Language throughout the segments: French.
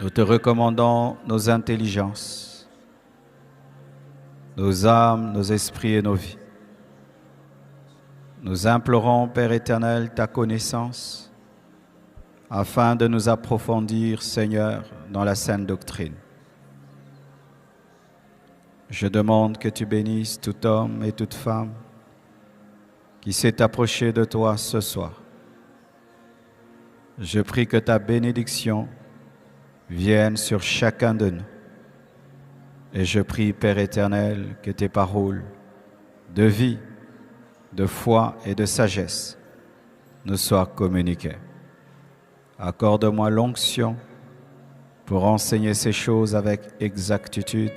Nous te recommandons nos intelligences, nos âmes, nos esprits et nos vies. Nous implorons, Père éternel, ta connaissance afin de nous approfondir, Seigneur, dans la sainte doctrine. Je demande que tu bénisses tout homme et toute femme qui s'est approché de toi ce soir. Je prie que ta bénédiction vienne sur chacun de nous. Et je prie, Père éternel, que tes paroles de vie, de foi et de sagesse nous soient communiquées. Accorde-moi l'onction pour enseigner ces choses avec exactitude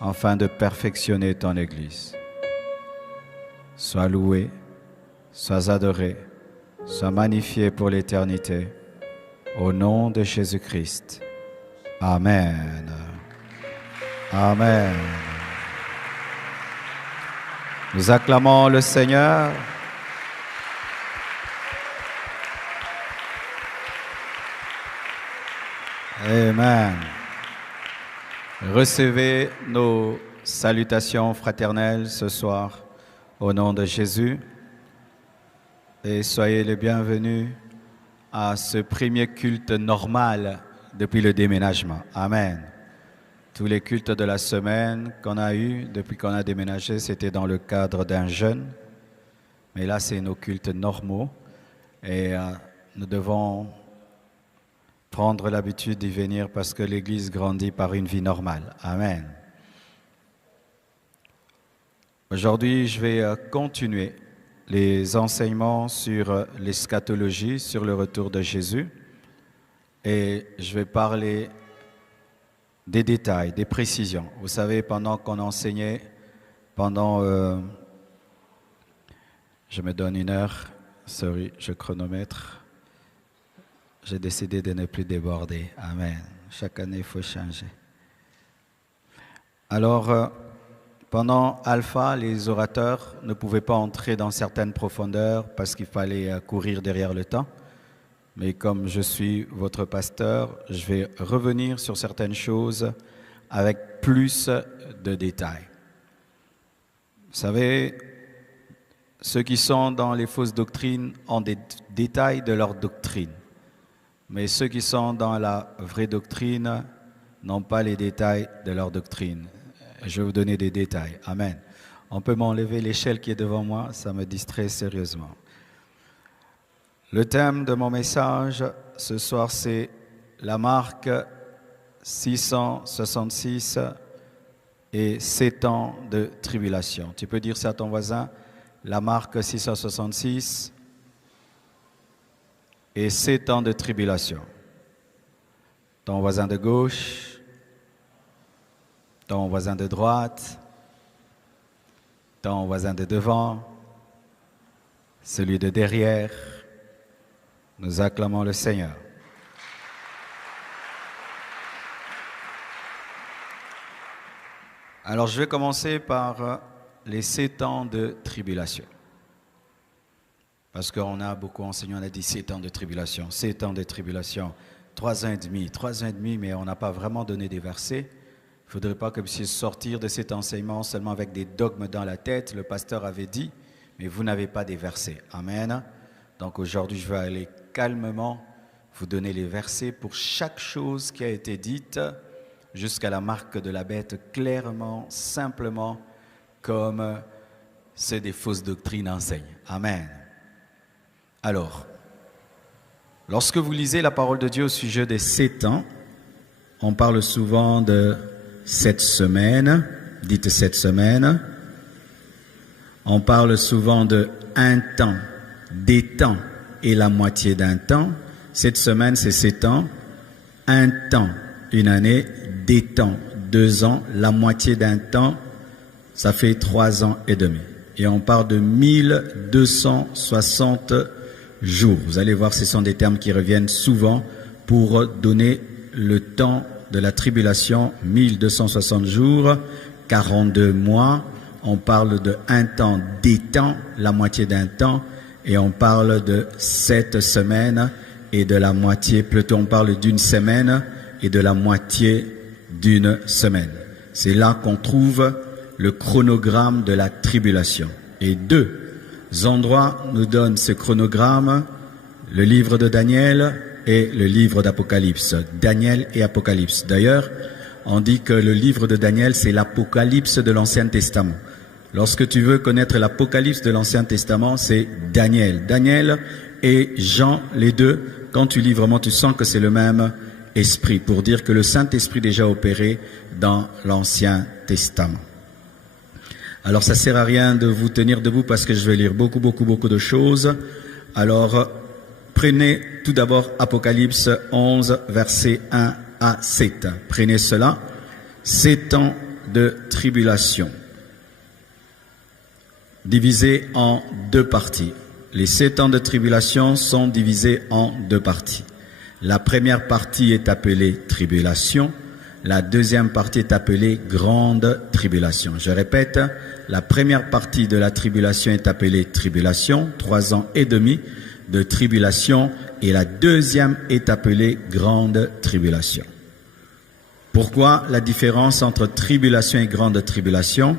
afin de perfectionner ton Église. Sois loué, sois adoré, sois magnifié pour l'éternité. Au nom de Jésus-Christ. Amen. Amen. Nous acclamons le Seigneur. Amen. Recevez nos salutations fraternelles ce soir au nom de Jésus et soyez les bienvenus à ce premier culte normal depuis le déménagement. Amen. Tous les cultes de la semaine qu'on a eus depuis qu'on a déménagé, c'était dans le cadre d'un jeûne. Mais là, c'est nos cultes normaux et nous devons prendre l'habitude d'y venir parce que l'Église grandit par une vie normale. Amen. Aujourd'hui, je vais continuer les enseignements sur l'eschatologie, sur le retour de Jésus. Et je vais parler des détails, des précisions. Vous savez, pendant qu'on enseignait, je me donne une heure, je chronomètre. J'ai décidé de ne plus déborder. Amen. Chaque année, il faut changer. Alors, pendant Alpha, les orateurs ne pouvaient pas entrer dans certaines profondeurs parce qu'il fallait courir derrière le temps. Mais comme je suis votre pasteur, je vais revenir sur certaines choses avec plus de détails. Vous savez, ceux qui sont dans les fausses doctrines ont des détails de leur doctrine. Mais ceux qui sont dans la vraie doctrine n'ont pas les détails de leur doctrine. Je vais vous donner des détails. Amen. On peut m'enlever l'échelle qui est devant moi, ça me distrait sérieusement. Le thème de mon message ce soir, c'est la marque 666 et 7 ans de tribulation. Tu peux dire ça à ton voisin, la marque 666 et 7 ans de tribulation. Ton voisin de gauche, ton voisin de droite, ton voisin de devant, celui de derrière. Nous acclamons le Seigneur. Alors je vais commencer par les 7 ans de tribulation. Parce qu'on a beaucoup enseigné, on a dit 7 ans de tribulation, 7 ans de tribulation, 3 ans et demi, mais on n'a pas vraiment donné des versets. Il ne faudrait pas que vous puissiez sortir de cet enseignement seulement avec des dogmes dans la tête. Le pasteur avait dit, mais vous n'avez pas des versets. Amen. Donc aujourd'hui, je vais aller calmement vous donner les versets pour chaque chose qui a été dite jusqu'à la marque de la bête, clairement, simplement, comme c'est des fausses doctrines enseignent. Amen. Alors, lorsque vous lisez la parole de Dieu au sujet des 7 ans, on parle souvent de 7 semaines, dites 7 semaines. On parle souvent de un temps, des temps et la moitié d'un temps. 7 semaines, c'est 7 ans. Un temps, une année, des temps, 2 ans, la moitié d'un temps, ça fait 3 ans et demi. Et on parle de 1260 jours. Vous allez voir, ce sont des termes qui reviennent souvent pour donner le temps de la tribulation, 1260 jours, 42 mois. On parle de un temps, des temps, la moitié d'un temps, et on parle de 7 semaines, et de la moitié, plutôt on parle d'une semaine et de la moitié d'une semaine. C'est là qu'on trouve le chronogramme de la tribulation. Et deux endroits nous donnent ce chronogramme, le livre de Daniel et le livre d'Apocalypse. Daniel et Apocalypse. D'ailleurs, on dit que le livre de Daniel, c'est l'Apocalypse de l'Ancien Testament. Lorsque tu veux connaître l'Apocalypse de l'Ancien Testament, c'est Daniel. Daniel et Jean, les deux, quand tu lis vraiment, tu sens que c'est le même esprit, pour dire que le Saint-Esprit déjà opéré dans l'Ancien Testament. Alors ça sert à rien de vous tenir debout parce que je vais lire beaucoup de choses. Alors prenez tout d'abord Apocalypse 11, versets 1 à 7. Prenez cela. 7 ans de tribulation, divisés en deux parties. Les 7 ans de tribulation sont divisés en deux parties. La première partie est appelée tribulation. La deuxième partie est appelée grande tribulation. Je répète, la première partie de la tribulation est appelée tribulation, 3 ans et demi de tribulation, et la deuxième est appelée grande tribulation. Pourquoi la différence entre tribulation et grande tribulation?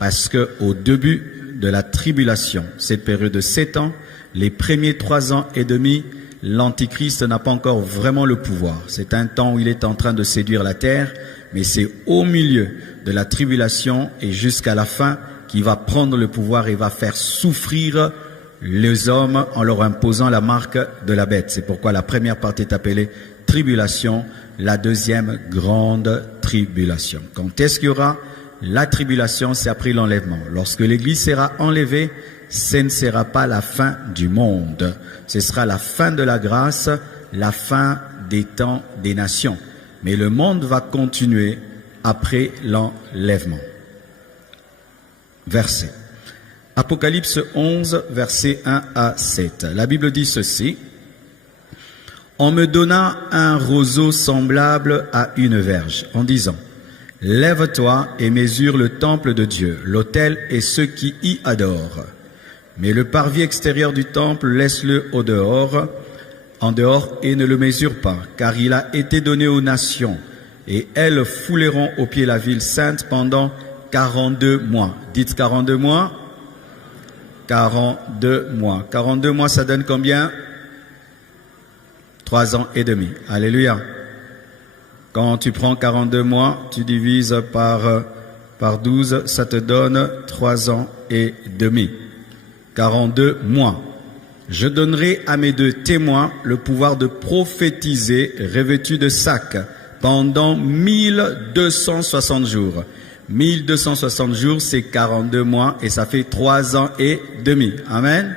Parce que au début de la tribulation, cette période de 7 ans, les premiers 3 ans et demi, l'Antichrist n'a pas encore vraiment le pouvoir. C'est un temps où il est en train de séduire la terre, mais c'est au milieu de la tribulation et jusqu'à la fin qu'il va prendre le pouvoir et va faire souffrir les hommes en leur imposant la marque de la bête. C'est pourquoi la première partie est appelée tribulation, la deuxième grande tribulation. Quand est-ce qu'il y aura la tribulation? C'est après l'enlèvement. Lorsque l'Église sera enlevée, ce ne sera pas la fin du monde. Ce sera la fin de la grâce, la fin des temps des nations. Mais le monde va continuer après l'enlèvement. Verset. Apocalypse 11, versets 1 à 7. La Bible dit ceci. On me donna un roseau semblable à une verge, en disant, lève-toi et mesure le temple de Dieu, l'autel et ceux qui y adorent. Mais le parvis extérieur du temple, laisse-le en dehors et ne le mesure pas, car il a été donné aux nations, et elles fouleront au pied la ville sainte pendant 42 mois. Dites 42 mois. 42 mois. 42 mois, ça donne combien? 3 ans et demi. Alléluia. Quand tu prends 42 mois, tu divises par 12, ça te donne 3 ans et demi. 42 mois. Je donnerai à mes 2 témoins le pouvoir de prophétiser revêtus de sacs pendant 1260 jours. 1260 jours, c'est 42 mois et ça fait 3 ans et demi. Amen.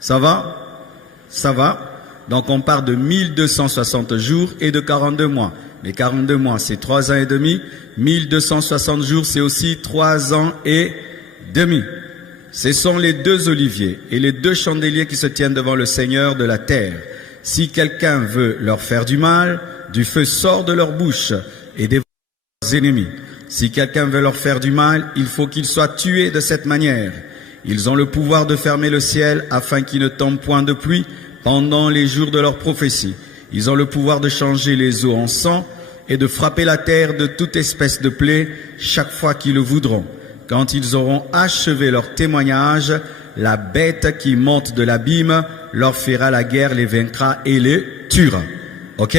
Ça va? Ça va? Donc on part de 1260 jours et de 42 mois. Les 42 mois, c'est 3 ans et demi. 1260 jours, c'est aussi 3 ans et demi. Ce sont les 2 oliviers et les 2 chandeliers qui se tiennent devant le Seigneur de la terre. Si quelqu'un veut leur faire du mal, du feu sort de leur bouche et dévore leurs ennemis. Si quelqu'un veut leur faire du mal, il faut qu'ils soient tués de cette manière. Ils ont le pouvoir de fermer le ciel afin qu'il ne tombe point de pluie pendant les jours de leur prophétie. Ils ont le pouvoir de changer les eaux en sang et de frapper la terre de toute espèce de plaie chaque fois qu'ils le voudront. Quand ils auront achevé leur témoignage, la bête qui monte de l'abîme leur fera la guerre, les vaincra et les tuera. Ok?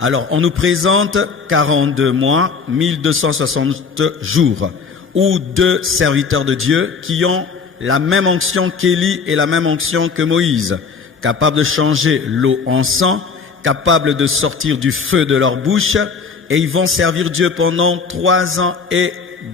Alors, on nous présente 42 mois, 1260 jours, ou 2 serviteurs de Dieu qui ont la même onction qu'Élie et la même onction que Moïse, capables de changer l'eau en sang, capables de sortir du feu de leur bouche, et ils vont servir Dieu pendant 3 ans et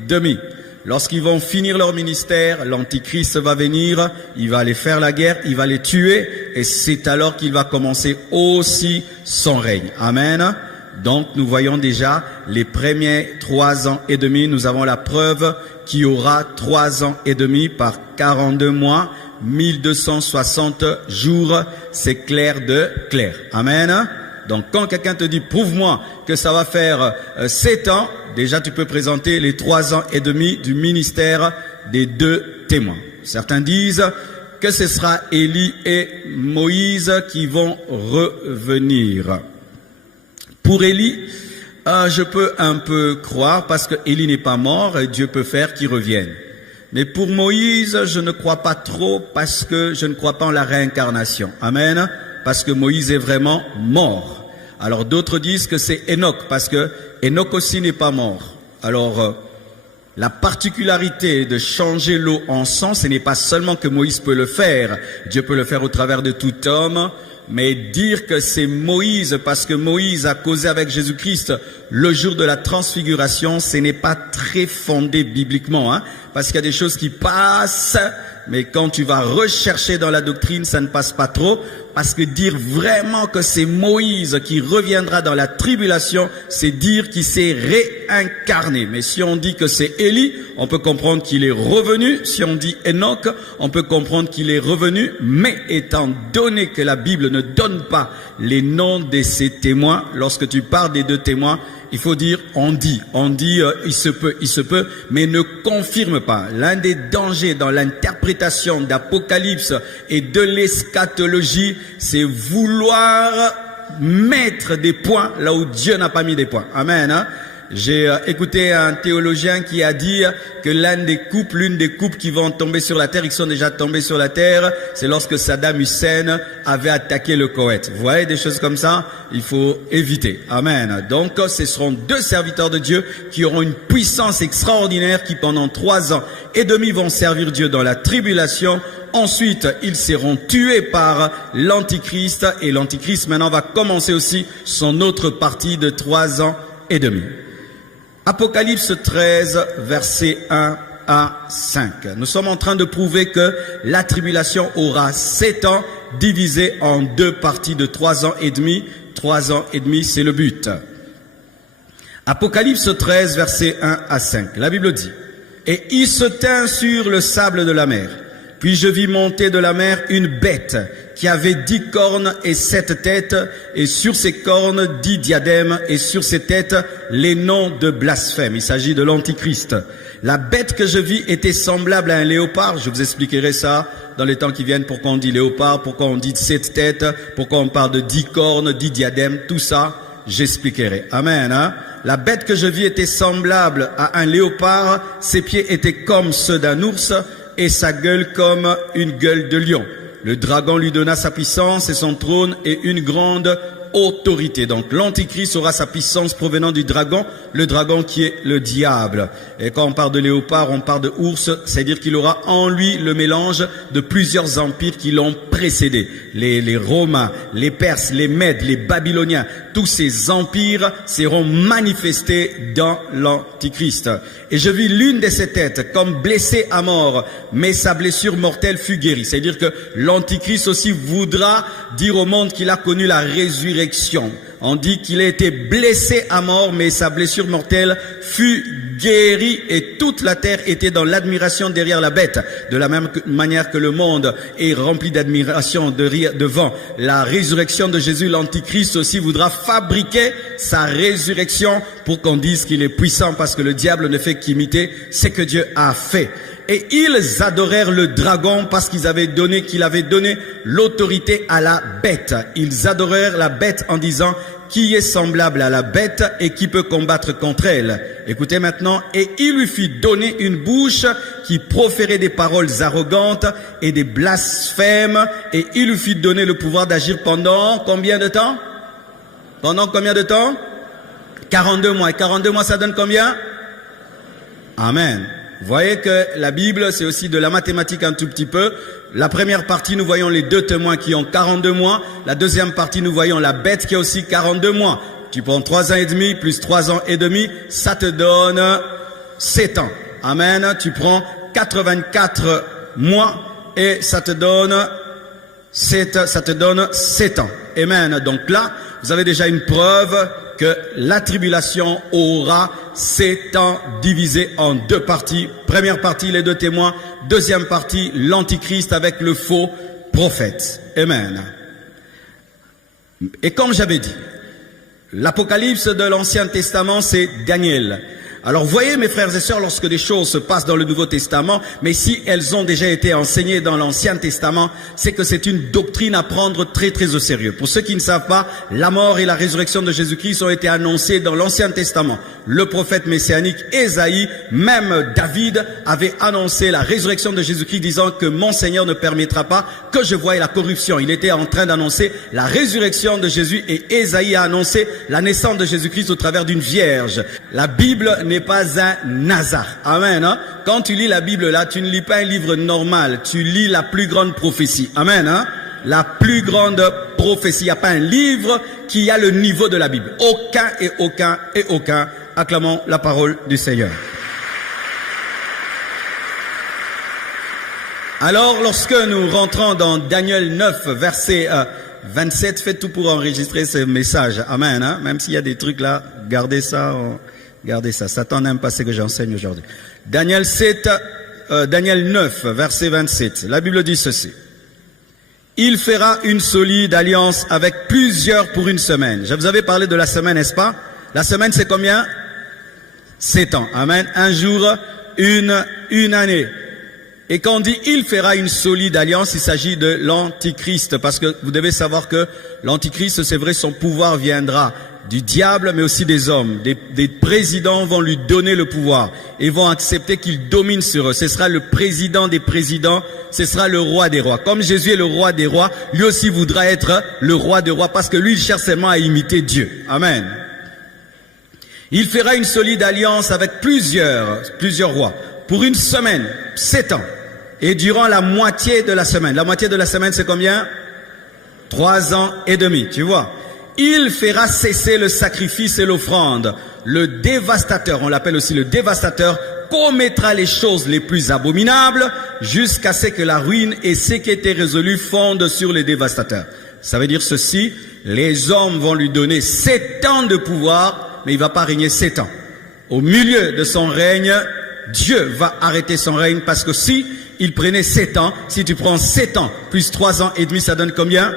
demi. Lorsqu'ils vont finir leur ministère, l'Antichrist va venir, il va aller faire la guerre, il va les tuer, et c'est alors qu'il va commencer aussi son règne. Amen. Donc nous voyons déjà les premiers 3 ans et demi, nous avons la preuve qu'il y aura 3 ans et demi par 42 mois, 1260 jours, c'est clair de clair. Amen. Donc quand quelqu'un te dit, prouve-moi que ça va faire 7 ans, déjà tu peux présenter les 3 ans et demi du ministère des 2 témoins. Certains disent que ce sera Élie et Moïse qui vont revenir. Pour Élie, je peux un peu croire parce que Élie n'est pas mort et Dieu peut faire qu'il revienne. Mais pour Moïse, je ne crois pas trop parce que je ne crois pas en la réincarnation. Amen. Parce que Moïse est vraiment mort. Alors d'autres disent que c'est Enoch parce que Enoch aussi n'est pas mort. Alors la particularité de changer l'eau en sang, ce n'est pas seulement que Moïse peut le faire. Dieu peut le faire au travers de tout homme. Mais dire que c'est Moïse parce que Moïse a causé avec Jésus-Christ le jour de la transfiguration, ce n'est pas très fondé bibliquement, hein, parce qu'il y a des choses qui passent, mais quand tu vas rechercher dans la doctrine, ça ne passe pas trop, parce que dire vraiment que c'est Moïse qui reviendra dans la tribulation, c'est dire qu'il s'est réincarné. Mais si on dit que c'est Élie, on peut comprendre qu'il est revenu. Si on dit Enoch, on peut comprendre qu'il est revenu. Mais étant donné que la Bible ne donne pas les noms de ces témoins, lorsque tu parles des deux témoins, il faut dire on dit, il se peut, mais ne confirme pas. L'un des dangers dans l'interprétation d'Apocalypse et de l'eschatologie, c'est vouloir mettre des points là où Dieu n'a pas mis des points. Amen. Hein? J'ai écouté un théologien qui a dit que l'une des coupes qui vont tomber sur la terre, qui sont déjà tombées sur la terre, c'est lorsque Saddam Hussein avait attaqué le Koweït. Vous voyez, des choses comme ça, il faut éviter. Amen. Donc, ce seront deux serviteurs de Dieu qui auront une puissance extraordinaire qui, pendant 3 ans et demi, vont servir Dieu dans la tribulation. Ensuite, ils seront tués par l'Antichrist et l'Antichrist maintenant va commencer aussi son autre partie de 3 ans et demi. Apocalypse 13, versets 1 à 5. Nous sommes en train de prouver que la tribulation aura 7 ans divisés en 2 parties de 3 ans et demi. 3 ans et demi, c'est le but. Apocalypse 13, versets 1 à 5. La Bible dit, « Et il se tint sur le sable de la mer. Puis je vis monter de la mer une bête qui avait 10 cornes et 7 têtes, et sur ses cornes 10 diadèmes, et sur ses têtes les noms de blasphème. » Il s'agit de l'Antichrist. La bête que je vis était semblable à un léopard. Je vous expliquerai ça dans les temps qui viennent, pourquoi on dit léopard, pourquoi on dit 7 têtes, pourquoi on parle de 10 cornes, 10 diadèmes, tout ça, j'expliquerai. Amen. Hein? La bête que je vis était semblable à un léopard, ses pieds étaient comme ceux d'un ours, et sa gueule comme une gueule de lion. Le dragon lui donna sa puissance et son trône et une grande autorité. Donc l'Antichrist aura sa puissance provenant du dragon, le dragon qui est le diable. Et quand on parle de léopard, on parle de ours, c'est-à-dire qu'il aura en lui le mélange de plusieurs empires qui l'ont précédé. Les Romains, les Perses, les Mèdes, les Babyloniens, tous ces empires seront manifestés dans l'Antichrist. Et je vis l'une de ses têtes comme blessée à mort, mais sa blessure mortelle fut guérie. C'est-à-dire que l'Antichrist aussi voudra dire au monde qu'il a connu la résurrection. On dit qu'il a été blessé à mort, mais sa blessure mortelle fut guérie et toute la terre était dans l'admiration derrière la bête. De la même manière que le monde est rempli d'admiration devant la résurrection de Jésus, l'Antichrist aussi voudra fabriquer sa résurrection pour qu'on dise qu'il est puissant parce que le diable ne fait qu'imiter ce que Dieu a fait. Et ils adorèrent le dragon parce qu'il avait donné l'autorité à la bête. Ils adorèrent la bête en disant, qui est semblable à la bête et qui peut combattre contre elle. Écoutez maintenant, et il lui fit donner une bouche qui proférait des paroles arrogantes et des blasphèmes, et il lui fit donner le pouvoir d'agir pendant combien de temps? Pendant combien de temps? 42 mois. Et 42 mois, ça donne combien? Amen. Vous voyez que la Bible, c'est aussi de la mathématique un tout petit peu. La première partie, nous voyons les 2 témoins qui ont 42 mois. La deuxième partie, nous voyons la bête qui a aussi 42 mois. Tu prends 3 ans et demi plus 3 ans et demi, ça te donne 7 ans. Amen. Tu prends 84 mois et ça te donne 7 ans. Amen. Donc là, vous avez déjà une preuve que la tribulation aura 7 ans divisés en 2 parties. Première partie, les 2 témoins. Deuxième partie, l'Antichrist avec le faux prophète. Amen. Et comme j'avais dit, l'Apocalypse de l'Ancien Testament, c'est Daniel. Alors voyez mes frères et sœurs, lorsque des choses se passent dans le Nouveau Testament, mais si elles ont déjà été enseignées dans l'Ancien Testament, c'est que c'est une doctrine à prendre très très au sérieux. Pour ceux qui ne savent pas, la mort et la résurrection de Jésus-Christ ont été annoncées dans l'Ancien Testament. Le prophète messianique Ésaïe, même David, avait annoncé la résurrection de Jésus-Christ disant que mon Seigneur ne permettra pas que je voie la corruption. Il était en train d'annoncer la résurrection de Jésus et Ésaïe a annoncé la naissance de Jésus-Christ au travers d'une vierge. La Bible n'est pas un hasard. Amen. Hein? Quand tu lis la Bible là, tu ne lis pas un livre normal, tu lis la plus grande prophétie. Amen. Hein? La plus grande prophétie. Il n'y a pas un livre qui a le niveau de la Bible. Aucun et aucun et aucun. Acclamons la parole du Seigneur. Alors, lorsque nous rentrons dans Daniel 9, verset 27, faites tout pour enregistrer ce message. Amen. Hein? Même s'il y a des trucs là, gardez ça. Gardez ça. Satan n'aime pas ce que j'enseigne aujourd'hui. Daniel 9, verset 27. La Bible dit ceci. Il fera une solide alliance avec plusieurs pour une semaine. Je vous avais parlé de la semaine, n'est-ce pas? La semaine, c'est combien? 7 ans. Amen. Un jour, une année. Et quand on dit il fera une solide alliance, il s'agit de l'Antichrist. Parce que vous devez savoir que l'Antichrist, c'est vrai, son pouvoir viendra du diable, mais aussi des hommes. Des présidents vont lui donner le pouvoir et vont accepter qu'il domine sur eux. Ce sera le président des présidents, ce sera le roi des rois. Comme Jésus est le roi des rois, lui aussi voudra être le roi des rois parce que lui, il cherche seulement à imiter Dieu. Amen. Il fera une solide alliance avec plusieurs rois pour une semaine, 7 ans. Et durant la moitié de la semaine. La moitié de la semaine, c'est combien? 3 ans et demi, tu vois. Il fera cesser le sacrifice et l'offrande. Le dévastateur, on l'appelle aussi le dévastateur, commettra les choses les plus abominables jusqu'à ce que la ruine et ce qui était résolu fondent sur les dévastateurs. Ça veut dire ceci, les hommes vont lui donner 7 ans de pouvoir, mais il ne va pas régner 7 ans. Au milieu de son règne, Dieu va arrêter son règne parce que si il prenait 7 ans, si tu prends 7 ans plus 3 ans et demi, ça donne combien?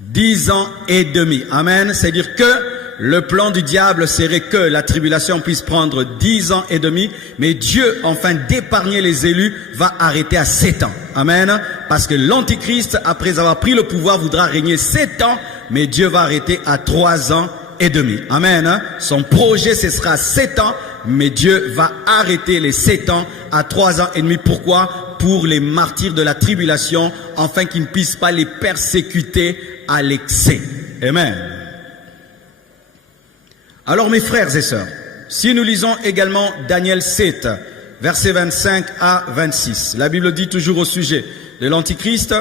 10 ans et demi. Amen. C'est-à-dire que le plan du diable serait que la tribulation puisse prendre 10 ans et demi, mais Dieu, enfin d'épargner les élus, va arrêter à 7 ans. Amen. Parce que l'Antichrist, après avoir pris le pouvoir, voudra régner 7 ans, mais Dieu va arrêter à 3 ans et demi. Amen. Son projet, ce sera 7 ans, mais Dieu va arrêter les 7 ans à 3 ans et demi. Pourquoi? Pour les martyrs de la tribulation, afin qu'ils ne puissent pas les persécuter à l'excès. Amen. Alors mes frères et sœurs, si nous lisons également Daniel 7, versets 25 à 26, la Bible dit toujours au sujet de l'Antichrist,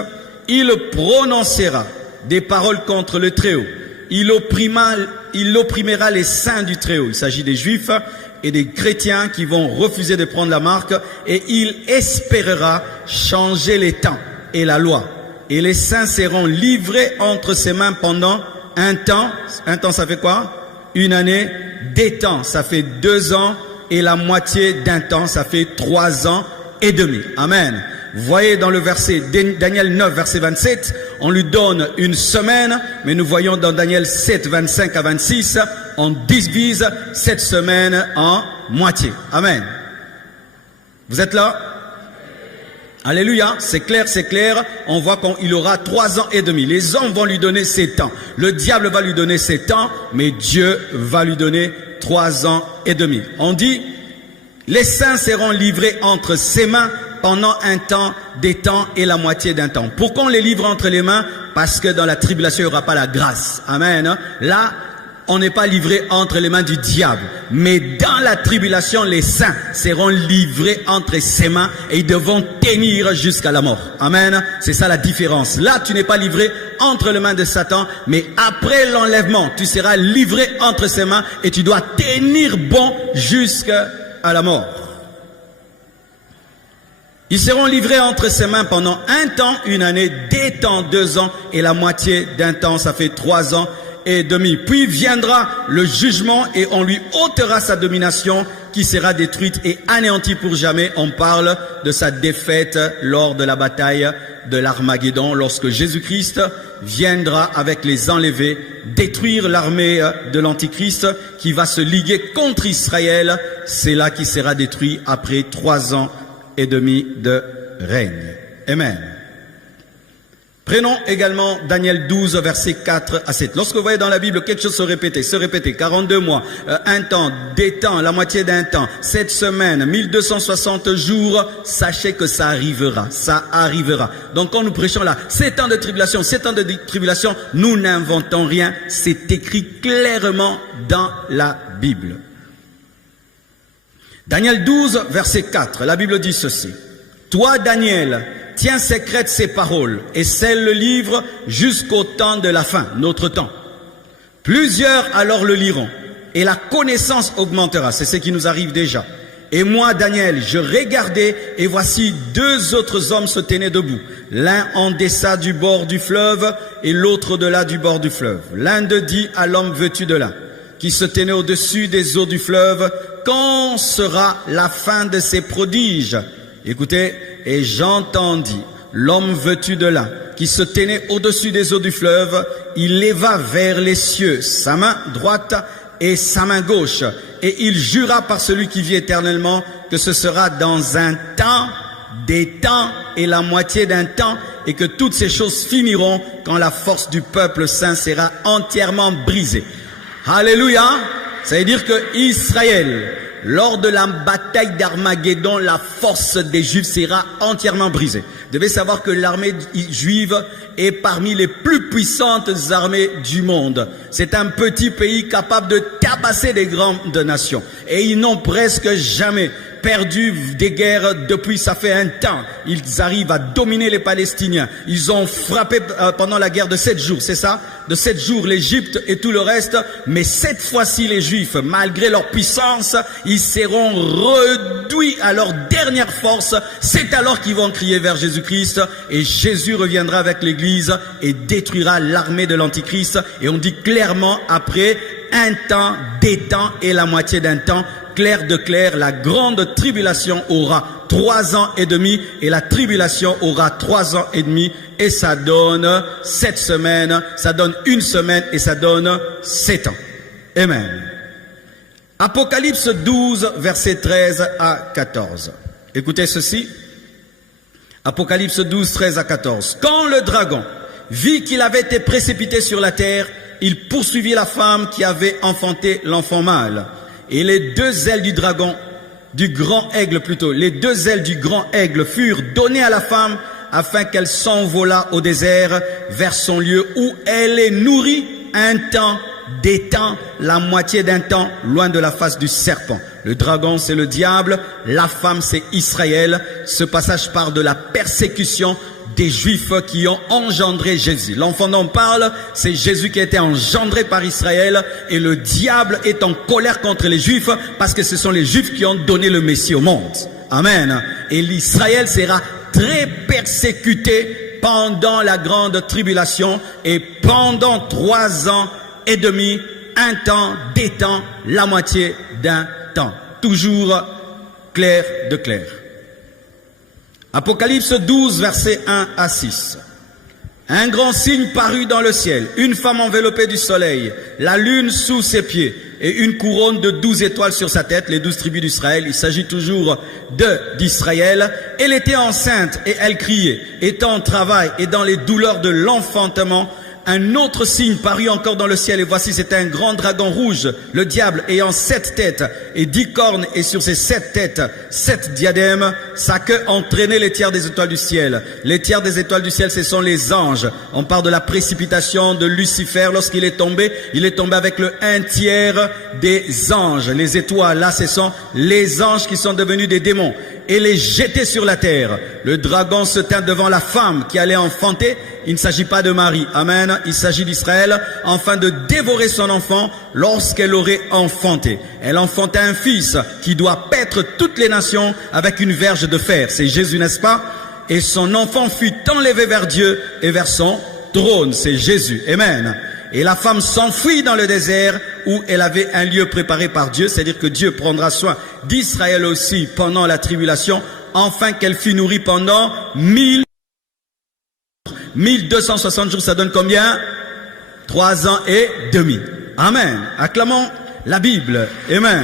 il prononcera des paroles contre le Très-Haut. Il opprimera les saints du Très-Haut. Il s'agit des Juifs et des chrétiens qui vont refuser de prendre la marque et il espérera changer les temps et la loi. Et les saints seront livrés entre ses mains pendant un temps. Un temps, ça fait quoi? Une année. Des temps, ça fait 2 ans. Et la moitié d'un temps, ça fait 3 ans et demi. Amen. Vous voyez dans le verset Daniel 9, verset 27, on lui donne une semaine. Mais nous voyons dans Daniel 7, 25 à 26, on divise cette semaine en moitié. Amen. Vous êtes là? Alléluia, c'est clair, on voit qu'il aura 3 ans et demi. Les hommes vont lui donner 7 ans. Le diable va lui donner 7 ans, mais Dieu va lui donner 3 ans et demi. On dit, les saints seront livrés entre ses mains pendant un temps, des temps et la moitié d'un temps. Pourquoi on les livre entre les mains? Parce que dans la tribulation, il n'y aura pas la grâce. Amen. Là, on n'est pas livré entre les mains du diable. Mais dans la tribulation, les saints seront livrés entre ses mains et ils devront tenir jusqu'à la mort. Amen. C'est ça la différence. Là, tu n'es pas livré entre les mains de Satan, mais après l'enlèvement, tu seras livré entre ses mains et tu dois tenir bon jusqu'à la mort. Ils seront livrés entre ses mains pendant un temps, une année, des temps, 2 ans et la moitié d'un temps, ça fait 3 ans et demi. Puis viendra le jugement et on lui ôtera sa domination qui sera détruite et anéantie pour jamais. On parle de sa défaite lors de la bataille de l'Armageddon lorsque Jésus-Christ viendra avec les enlevés détruire l'armée de l'Antichrist qui va se liguer contre Israël. C'est là qui sera détruit après 3 ans et demi de règne. Amen. Prenons également Daniel 12, versets 4 à 7. Lorsque vous voyez dans la Bible quelque chose se répéter, 42 mois, un temps, des temps, la moitié d'un temps, 7 semaines, 1260 jours, sachez que ça arrivera, ça arrivera. Donc quand nous prêchons là, 7 ans de tribulation, 7 ans de tribulation, nous n'inventons rien, c'est écrit clairement dans la Bible. Daniel 12, verset 4, la Bible dit ceci. Toi, Daniel, tiens secrète ces paroles et scelle le livre jusqu'au temps de la fin, notre temps. Plusieurs alors le liront et la connaissance augmentera. C'est ce qui nous arrive déjà. Et moi, Daniel, je regardais et voici 2 autres hommes se tenaient debout. L'un en deçà du bord du fleuve et l'autre de là du bord du fleuve. L'un d'eux dit à l'homme vêtu de lin, qui se tenait au-dessus des eaux du fleuve, quand sera la fin de ces prodiges? Écoutez, et j'entendis l'homme vêtu de lin qui se tenait au-dessus des eaux du fleuve, il leva vers les cieux sa main droite et sa main gauche, et il jura par celui qui vit éternellement que ce sera dans un temps, des temps et la moitié d'un temps, et que toutes ces choses finiront quand la force du peuple saint sera entièrement brisée. Alléluia! Ça veut dire que Israël, lors de la bataille d'Armageddon, la force des Juifs sera entièrement brisée. Vous devez savoir que l'armée juive est parmi les plus puissantes armées du monde. C'est un petit pays capable de tabasser des grandes nations. Et ils n'ont presque jamais perdu des guerres depuis ça fait un temps. Ils arrivent à dominer les Palestiniens. Ils ont frappé pendant la guerre de 7 jours, c'est ça? De 7 jours l'Égypte et tout le reste. Mais cette fois-ci les Juifs, malgré leur puissance, ils seront réduits à leur dernière force. C'est alors qu'ils vont crier vers Jésus-Christ et Jésus reviendra avec l'Église et détruira l'armée de l'Antichrist. Et on dit clairement après un temps, des temps et la moitié d'un temps, clair de clair, la grande tribulation aura 3 ans et demi et la tribulation aura 3 ans et demi et ça donne 7 semaines, ça donne 1 semaine et ça donne 7 ans. Amen. Apocalypse 12, versets 13 à 14. Écoutez ceci. Apocalypse 12, 13 à 14. Quand le dragon vit qu'il avait été précipité sur la terre, il poursuivit la femme qui avait enfanté l'enfant mâle. Et les 2 ailes du dragon, du grand aigle plutôt, les 2 ailes du grand aigle furent données à la femme afin qu'elle s'envolât au désert vers son lieu où elle est nourrie un temps, des temps, la moitié d'un temps, loin de la face du serpent. Le dragon, c'est le diable, la femme, c'est Israël. Ce passage parle de la persécution des Juifs qui ont engendré Jésus. L'enfant dont on parle, c'est Jésus qui a été engendré par Israël et le diable est en colère contre les Juifs parce que ce sont les Juifs qui ont donné le Messie au monde. Amen. Et l'Israël sera très persécuté pendant la grande tribulation et pendant 3 ans et demi, un temps, des temps, la moitié d'un temps. Toujours clair de clair. Apocalypse 12, versets 1 à 6. Un grand signe parut dans le ciel, une femme enveloppée du soleil, la lune sous ses pieds et une couronne de 12 étoiles sur sa tête, les 12 tribus d'Israël. Il s'agit toujours d'Israël. Elle était enceinte et elle criait, étant en travail et dans les douleurs de l'enfantement. Un autre signe parut encore dans le ciel et voici c'était un grand dragon rouge, le diable ayant 7 têtes et 10 cornes et sur ces 7 têtes 7 diadèmes. Sa queue entraînait les tiers des étoiles du ciel. Les tiers des étoiles du ciel, ce sont les anges. On parle de la précipitation de Lucifer lorsqu'il est tombé. Il est tombé avec le 1/3 des anges. Les étoiles là, ce sont les anges qui sont devenus des démons et les jeter sur la terre. Le dragon se tint devant la femme qui allait enfanter. Il ne s'agit pas de Marie, amen, il s'agit d'Israël, afin de dévorer son enfant lorsqu'elle aurait enfanté. Elle enfanta un fils qui doit paître toutes les nations avec une verge de fer. C'est Jésus, n'est-ce pas? Et son enfant fut enlevé vers Dieu et vers son trône. C'est Jésus, amen. Et la femme s'enfuit dans le désert où elle avait un lieu préparé par Dieu, c'est-à-dire que Dieu prendra soin d'Israël aussi pendant la tribulation, afin qu'elle fût nourrie pendant 1000. 1260 jours, ça donne combien? 3 ans et demi. Amen. Acclamons la Bible. Amen.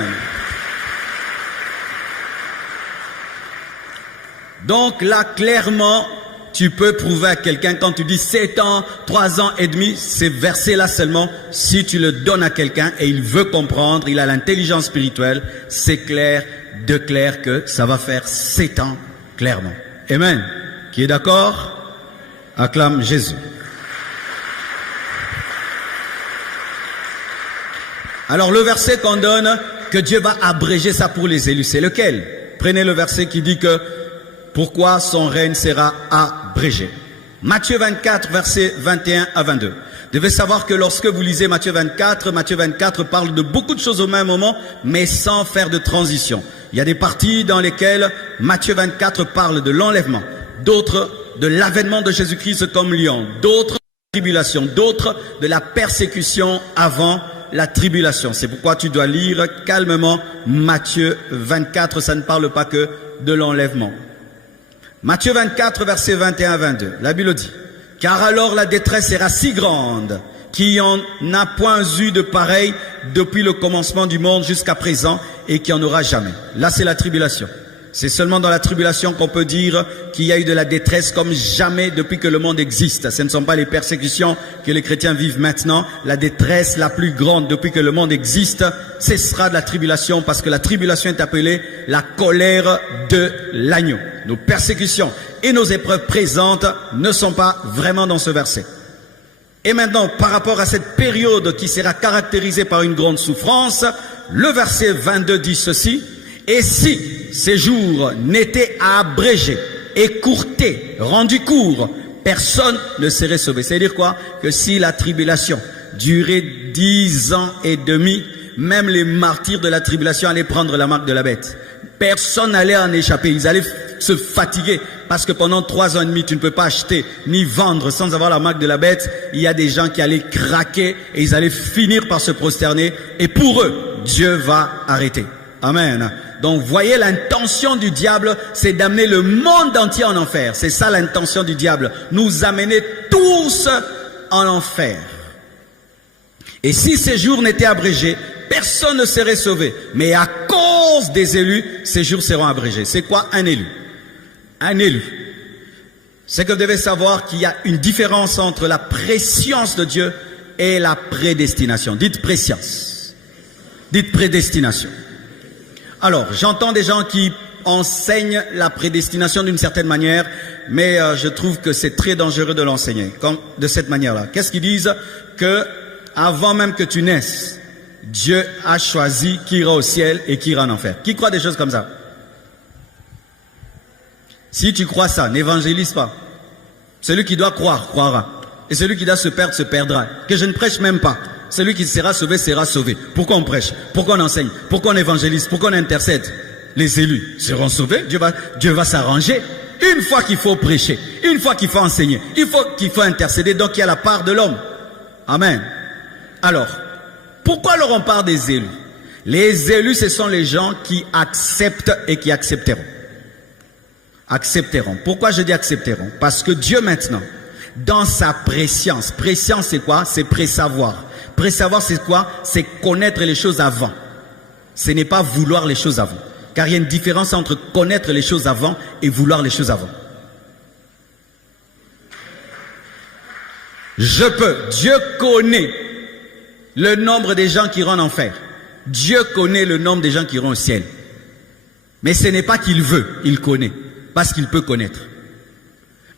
Donc là, clairement, tu peux prouver à quelqu'un quand tu dis 7 ans, 3 ans et demi, ces versets-là seulement, si tu le donnes à quelqu'un et il veut comprendre, il a l'intelligence spirituelle, c'est clair, de clair que ça va faire 7 ans, clairement. Amen. Qui est d'accord? Acclame Jésus. Alors le verset qu'on donne, que Dieu va abréger ça pour les élus, c'est lequel? Prenez le verset qui dit que pourquoi son règne sera abrégé. Matthieu 24, versets 21 à 22. Vous devez savoir que lorsque vous lisez Matthieu 24 parle de beaucoup de choses au même moment, mais sans faire de transition. Il y a des parties dans lesquelles Matthieu 24 parle de l'enlèvement, d'autres de l'avènement de Jésus-Christ comme lion, d'autres de la tribulation, d'autres de la persécution avant la tribulation. C'est pourquoi tu dois lire calmement Matthieu 24, ça ne parle pas que de l'enlèvement. Matthieu 24, versets 21 à 22, la Bible dit, « Car alors la détresse sera si grande qu'il n'y en a point eu de pareil depuis le commencement du monde jusqu'à présent et qu'il n'y en aura jamais. » Là, c'est la tribulation. C'est seulement dans la tribulation qu'on peut dire qu'il y a eu de la détresse comme jamais depuis que le monde existe. Ce ne sont pas les persécutions que les chrétiens vivent maintenant. La détresse la plus grande depuis que le monde existe, ce sera de la tribulation parce que la tribulation est appelée la colère de l'agneau. Nos persécutions et nos épreuves présentes ne sont pas vraiment dans ce verset. Et maintenant, par rapport à cette période qui sera caractérisée par une grande souffrance, le verset 22 dit ceci, « Et si ces jours n'étaient abrégés, écourtés, rendus courts, personne ne serait sauvé. » C'est-à-dire quoi? Que si la tribulation durait 10 ans et demi, même les martyrs de la tribulation allaient prendre la marque de la bête. Personne n'allait en échapper. Ils allaient se fatiguer parce que pendant 3 ans et demi, tu ne peux pas acheter ni vendre sans avoir la marque de la bête. Il y a des gens qui allaient craquer et ils allaient finir par se prosterner. Et pour eux, Dieu va arrêter. Amen. Donc voyez, l'intention du diable, c'est d'amener le monde entier en enfer. C'est ça l'intention du diable. Nous amener tous en enfer. Et si ces jours n'étaient abrégés, personne ne serait sauvé. Mais à cause des élus, ces jours seront abrégés. C'est quoi un élu? Un élu, c'est que vous devez savoir qu'il y a une différence entre la préscience de Dieu et la prédestination. Dites préscience. Dites prédestination. Alors, j'entends des gens qui enseignent la prédestination d'une certaine manière, mais je trouve que c'est très dangereux de l'enseigner de cette manière-là. Qu'est-ce qu'ils disent? Que avant même que tu naisses, Dieu a choisi qui ira au ciel et qui ira en enfer. Qui croit des choses comme ça? Si tu crois ça, n'évangélise pas. Celui qui doit croire, croira. Et celui qui doit se perdre, se perdra. Que je ne prêche même pas. Celui qui sera sauvé, sera sauvé. Pourquoi on prêche? Pourquoi on enseigne? Pourquoi on évangélise? Pourquoi on intercède? Les élus seront sauvés. Dieu va s'arranger. Une fois qu'il faut prêcher, une fois qu'il faut enseigner, qu'il faut intercéder, donc il y a la part de l'homme. Amen. Alors, pourquoi alors on parle des élus? Les élus, ce sont les gens qui acceptent et qui accepteront. Accepteront. Pourquoi je dis accepteront? Parce que Dieu maintenant, dans sa préscience, préscience c'est quoi? C'est présavoir. Présavoir c'est quoi? C'est connaître les choses avant. Ce n'est pas vouloir les choses avant. Car il y a une différence entre connaître les choses avant et vouloir les choses avant. Dieu connaît le nombre des gens qui iront en enfer. Dieu connaît le nombre des gens qui iront au ciel. Mais ce n'est pas qu'il veut, il connaît. Parce qu'il peut connaître.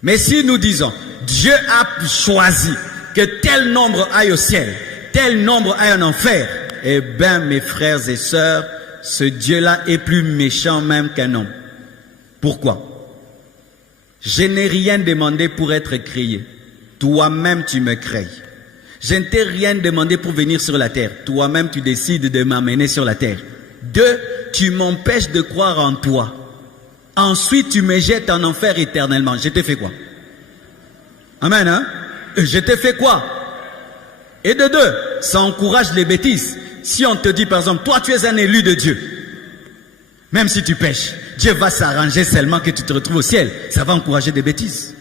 Mais si nous disons, Dieu a choisi que tel nombre aille au ciel, tel nombre aille en enfer, eh bien mes frères et sœurs, ce Dieu-là est plus méchant même qu'un homme. Pourquoi? Je n'ai rien demandé pour être créé. Toi-même tu me crées. Je ne t'ai rien demandé pour venir sur la terre. Toi-même tu décides de m'amener sur la terre. 2, tu m'empêches de croire en toi. Ensuite, tu me jettes en enfer éternellement. Je t'ai fait quoi? Amen, hein? Je t'ai fait quoi? Et de 2, ça encourage les bêtises. Si on te dit, par exemple, toi, tu es un élu de Dieu. Même si tu pêches, Dieu va s'arranger seulement que tu te retrouves au ciel. Ça va encourager des bêtises.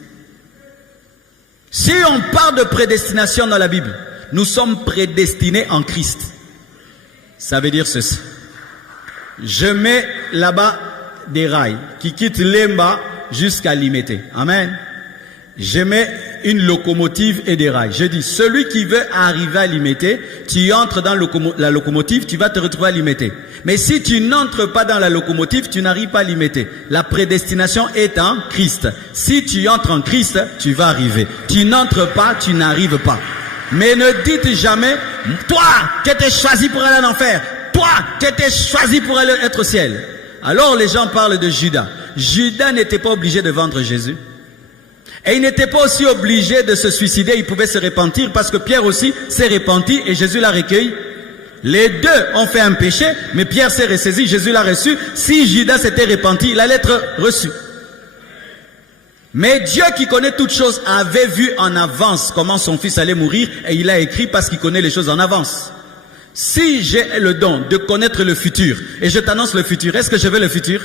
Si on parle de prédestination dans la Bible, nous sommes prédestinés en Christ. Ça veut dire ceci. Je mets là-bas des rails qui quittent Lemba jusqu'à Limete. Amen. Je mets une locomotive et des rails. Je dis, celui qui veut arriver à Limete, tu entres dans la locomotive, tu vas te retrouver à Limete. Mais si tu n'entres pas dans la locomotive, tu n'arrives pas à Limete. La prédestination est en Christ. Si tu entres en Christ, tu vas arriver. Tu n'entres pas, tu n'arrives pas. Mais ne dites jamais, toi qui étais choisi pour aller en enfer, toi qui étais choisi pour aller être au ciel. Alors les gens parlent de Judas. Judas n'était pas obligé de vendre Jésus. Et il n'était pas aussi obligé de se suicider, il pouvait se repentir parce que Pierre aussi s'est repenti et Jésus l'a recueilli. Les deux ont fait un péché, mais Pierre s'est ressaisi, Jésus l'a reçu. Si Judas s'était repenti, il allait être reçu. Mais Dieu qui connaît toutes choses avait vu en avance comment son fils allait mourir et il a écrit parce qu'il connaît les choses en avance. Si j'ai le don de connaître le futur et je t'annonce le futur, est-ce que je veux le futur?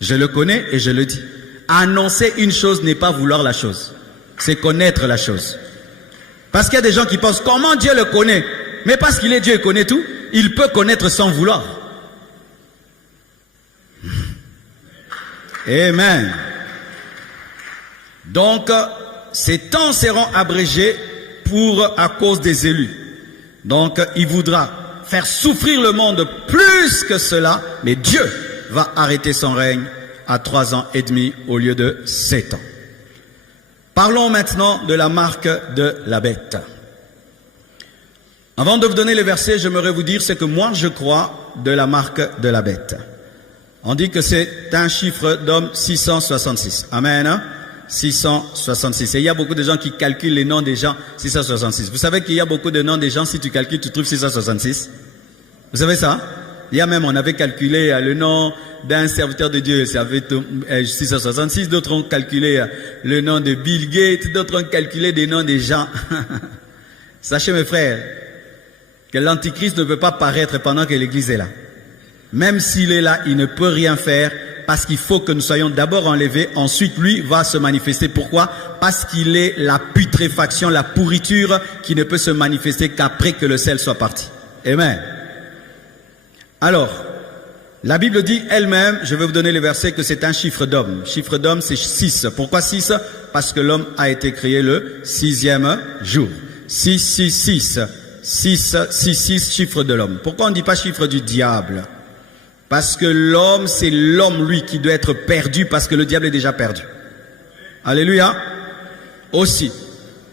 Je le connais et je le dis. Annoncer une chose n'est pas vouloir la chose, c'est connaître la chose. Parce qu'il y a des gens qui pensent comment Dieu le connaît, mais parce qu'il est Dieu, il connaît tout, il peut connaître sans vouloir. Amen. Donc, ces temps seront abrégés à cause des élus. Donc, il voudra faire souffrir le monde plus que cela, mais Dieu va arrêter son règne à 3 ans et demi au lieu de 7 ans. Parlons maintenant de la marque de la bête. Avant de vous donner les versets, j'aimerais vous dire ce que moi je crois de la marque de la bête. On dit que c'est un chiffre d'homme 666. Amen. 666. Et il y a beaucoup de gens qui calculent les noms des gens 666. Vous savez qu'il y a beaucoup de noms des gens, si tu calcules, tu trouves 666. Vous savez ça? Il y a même, on avait calculé le nom d'un serviteur de Dieu, ça avait 666. D'autres ont calculé le nom de Bill Gates, d'autres ont calculé des noms des gens. Sachez mes frères, que l'Antichrist ne peut pas paraître pendant que l'Église est là. Même s'il est là, il ne peut rien faire parce qu'il faut que nous soyons d'abord enlevés, ensuite lui va se manifester. Pourquoi? Parce qu'il est la putréfaction, la pourriture qui ne peut se manifester qu'après que le sel soit parti. Amen. Alors, la Bible dit elle-même, je vais vous donner le verset, que c'est un chiffre d'homme. Chiffre d'homme, c'est 6. Pourquoi 6? Parce que l'homme a été créé le 6e jour. 6, 6, 6. 6, 6, 6, chiffre de l'homme. Pourquoi on ne dit pas chiffre du diable? Parce que l'homme, c'est l'homme, lui, qui doit être perdu parce que le diable est déjà perdu. Alléluia. Aussi.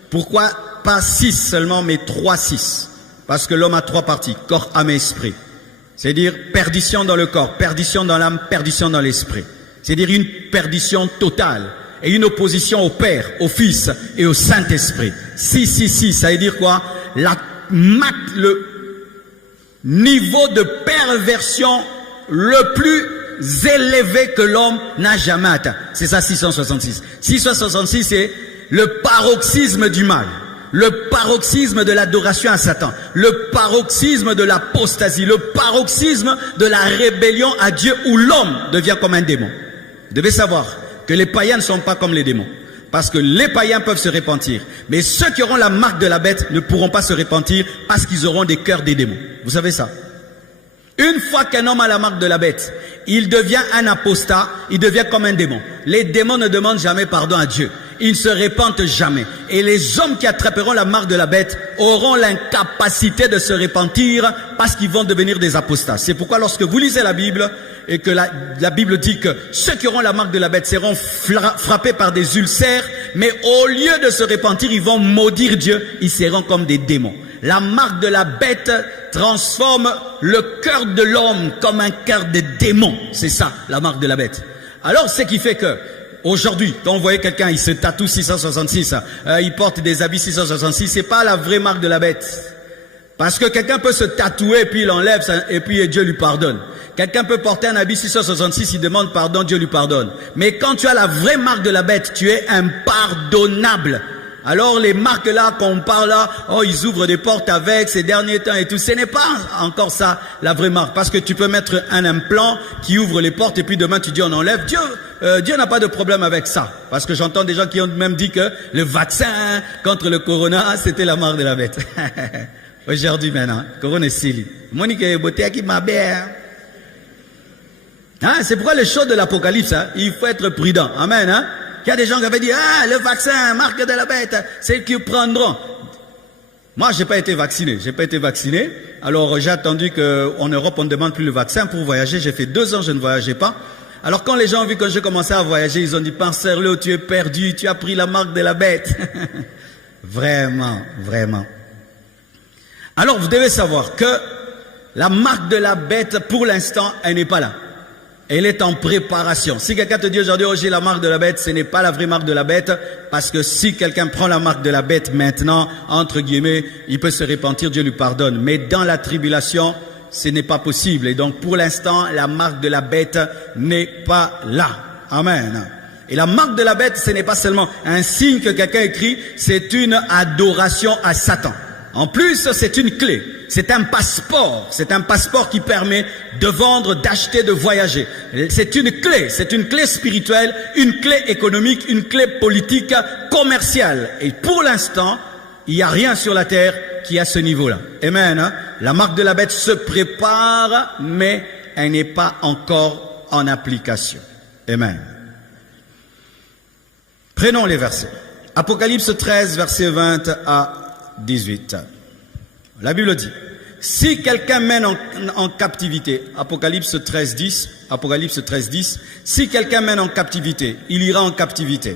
Pourquoi pas 6 seulement, mais 3, 6? Parce que l'homme a 3 parties, corps, âme et esprit. C'est-à-dire perdition dans le corps, perdition dans l'âme, perdition dans l'esprit. C'est-à-dire une perdition totale et une opposition au Père, au Fils et au Saint-Esprit. 6, 6, 6, ça veut dire quoi? Le niveau de perversion le plus élevé que l'homme n'a jamais atteint. C'est ça 666. 666, c'est le paroxysme du mal. Le paroxysme de l'adoration à Satan, le paroxysme de l'apostasie, le paroxysme de la rébellion à Dieu où l'homme devient comme un démon. Vous devez savoir que les païens ne sont pas comme les démons. Parce que les païens peuvent se repentir. Mais ceux qui auront la marque de la bête ne pourront pas se repentir parce qu'ils auront des cœurs des démons. Vous savez ça? Une fois qu'un homme a la marque de la bête, il devient un apostat, il devient comme un démon. Les démons ne demandent jamais pardon à Dieu. Ils ne se repentent jamais. Et les hommes qui attraperont la marque de la bête auront l'incapacité de se repentir parce qu'ils vont devenir des apostats. C'est pourquoi lorsque vous lisez la Bible et que la Bible dit que ceux qui auront la marque de la bête seront frappés par des ulcères, mais au lieu de se repentir, ils vont maudire Dieu, ils seront comme des démons. La marque de la bête transforme le cœur de l'homme comme un cœur de démon. C'est ça, la marque de la bête. Alors, ce qui fait que aujourd'hui, quand vous voyez quelqu'un, il se tatoue 666, il porte des habits 666, c'est pas la vraie marque de la bête. Parce que quelqu'un peut se tatouer, puis il enlève, et puis Dieu lui pardonne. Quelqu'un peut porter un habit 666, il demande pardon, Dieu lui pardonne. Mais quand tu as la vraie marque de la bête, tu es impardonnable. Alors les marques là qu'on parle là, oh ils ouvrent des portes avec ces derniers temps et tout, ce n'est pas encore ça la vraie marque. Parce que tu peux mettre un implant qui ouvre les portes et puis demain tu dis on enlève. Dieu n'a pas de problème avec ça. Parce que j'entends des gens qui ont même dit que le vaccin contre le corona c'était la marque de la bête. Aujourd'hui maintenant, corona c'est Monique beauté qui m'a bien. Hein, c'est pourquoi les choses de l'Apocalypse, hein, il faut être prudent. Amen. Hein? Il y a des gens qui avaient dit, ah, le vaccin, marque de la bête, c'est eux qui prendront. Moi, j'ai pas été vacciné. Alors, j'ai attendu qu'en Europe, on ne demande plus le vaccin pour voyager. J'ai fait 2 ans, je ne voyageais pas. Alors, quand les gens ont vu que j'ai commencé à voyager, ils ont dit, Parcerlo, tu es perdu, tu as pris la marque de la bête. Vraiment, vraiment. Alors, vous devez savoir que la marque de la bête, pour l'instant, elle n'est pas là. Elle est en préparation. Si quelqu'un te dit aujourd'hui, oh, j'ai la marque de la bête, ce n'est pas la vraie marque de la bête, parce que si quelqu'un prend la marque de la bête maintenant, entre guillemets, il peut se repentir, Dieu lui pardonne. Mais dans la tribulation, ce n'est pas possible. Et donc, pour l'instant, la marque de la bête n'est pas là. Amen. Et la marque de la bête, ce n'est pas seulement un signe que quelqu'un écrit, c'est une adoration à Satan. En plus, c'est une clé. C'est un passeport. C'est un passeport qui permet de vendre, d'acheter, de voyager. C'est une clé spirituelle, une clé économique, une clé politique, commerciale. Et pour l'instant, il n'y a rien sur la terre qui a ce niveau-là. Amen. La marque de la bête se prépare, mais elle n'est pas encore en application. Amen. Prenons les versets. Apocalypse 13, versets 20 à 18. La Bible dit, si quelqu'un mène en captivité, Apocalypse 13, 10, si quelqu'un mène en captivité, il ira en captivité.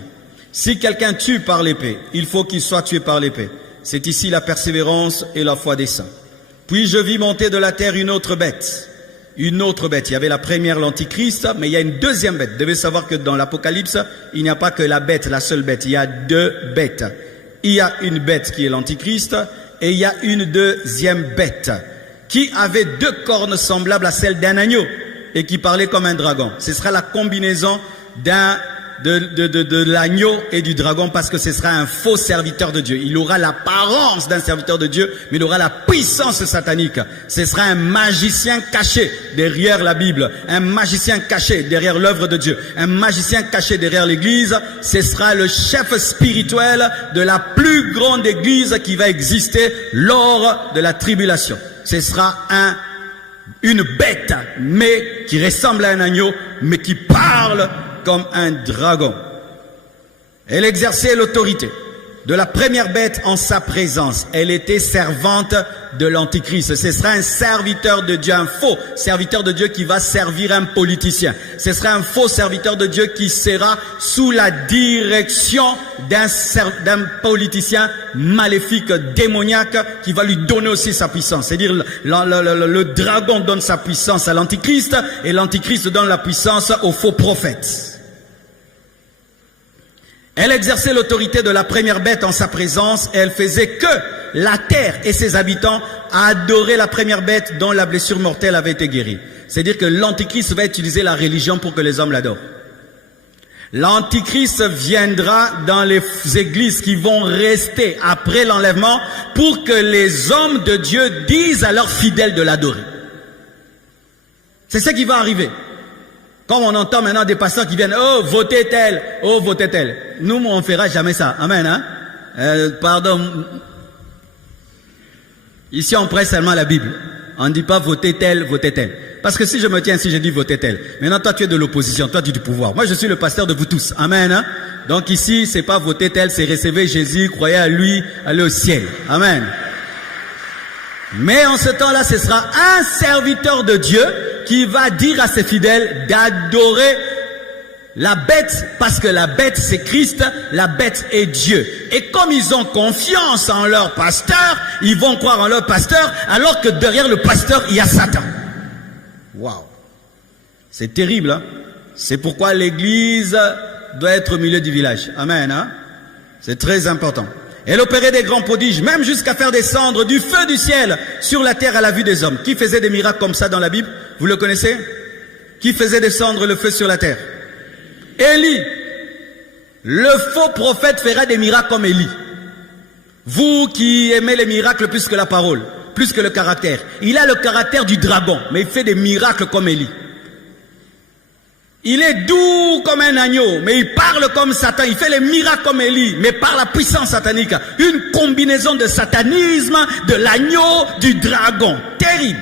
Si quelqu'un tue par l'épée, il faut qu'il soit tué par l'épée. C'est ici la persévérance et la foi des saints. Puis je vis monter de la terre une autre bête. Il y avait la première, l'Antichrist, mais il y a une deuxième bête. Vous devez savoir que dans l'Apocalypse, il n'y a pas que la bête, la seule bête. Il y a 2 bêtes. Il y a une bête qui est l'Antichrist et il y a une deuxième bête qui avait 2 cornes semblables à celles d'un agneau et qui parlait comme un dragon. Ce sera la combinaison de l'agneau et du dragon parce que ce sera un faux serviteur de Dieu. Il aura l'apparence d'un serviteur de Dieu, mais il aura la puissance satanique. Ce sera un magicien caché derrière la Bible, un magicien caché derrière l'œuvre de Dieu, un magicien caché derrière l'église. Ce sera le chef spirituel de la plus grande église qui va exister lors de la tribulation. Ce sera une bête, mais qui ressemble à un agneau, mais qui parle comme un dragon. Elle exerçait l'autorité de la première bête en sa présence. Elle était servante de l'Antichrist. Ce sera un serviteur de Dieu, un faux serviteur de Dieu qui va servir un politicien. Ce sera un faux serviteur de Dieu qui sera sous la direction d'un politicien maléfique, démoniaque, qui va lui donner aussi sa puissance. C'est-à-dire le dragon donne sa puissance à l'Antichrist et l'Antichrist donne la puissance au faux prophète. Elle exerçait l'autorité de la première bête en sa présence et elle faisait que la terre et ses habitants adoraient la première bête dont la blessure mortelle avait été guérie. C'est-à-dire que l'Antichrist va utiliser la religion pour que les hommes l'adorent. L'Antichrist viendra dans les églises qui vont rester après l'enlèvement pour que les hommes de Dieu disent à leurs fidèles de l'adorer. C'est ce qui va arriver. Comme on entend maintenant des pasteurs qui viennent, oh, votez tel, oh, votez tel. Nous, on ne fera jamais ça. Amen, hein? Pardon. Ici, on prête seulement la Bible. On ne dit pas votez tel, votez tel. Parce que si je me tiens ici, je dis votez tel. Maintenant, toi, tu es de l'opposition, toi, tu es du pouvoir. Moi, je suis le pasteur de vous tous. Amen, hein? Donc ici, c'est pas voter tel, c'est recevoir Jésus, croyez à lui, aller au ciel. Amen. Mais en ce temps-là, ce sera un serviteur de Dieu qui va dire à ses fidèles d'adorer la bête, parce que la bête c'est Christ, la bête est Dieu. Et comme ils ont confiance en leur pasteur, ils vont croire en leur pasteur, alors que derrière le pasteur, il y a Satan. Waouh! C'est terrible, hein? C'est pourquoi l'église doit être au milieu du village. Amen, hein? C'est très important. Elle opérait des grands prodiges, même jusqu'à faire descendre du feu du ciel sur la terre à la vue des hommes. Qui faisait des miracles comme ça dans la Bible? Vous le connaissez? Qui faisait descendre le feu sur la terre? Élie. Le faux prophète fera des miracles comme Élie. Vous qui aimez les miracles plus que la parole, plus que le caractère. Il a le caractère du dragon, mais il fait des miracles comme Élie. Il est doux comme un agneau, mais il parle comme Satan. Il fait les miracles comme Élie, mais par la puissance satanique. Une combinaison de satanisme, de l'agneau, du dragon. Terrible.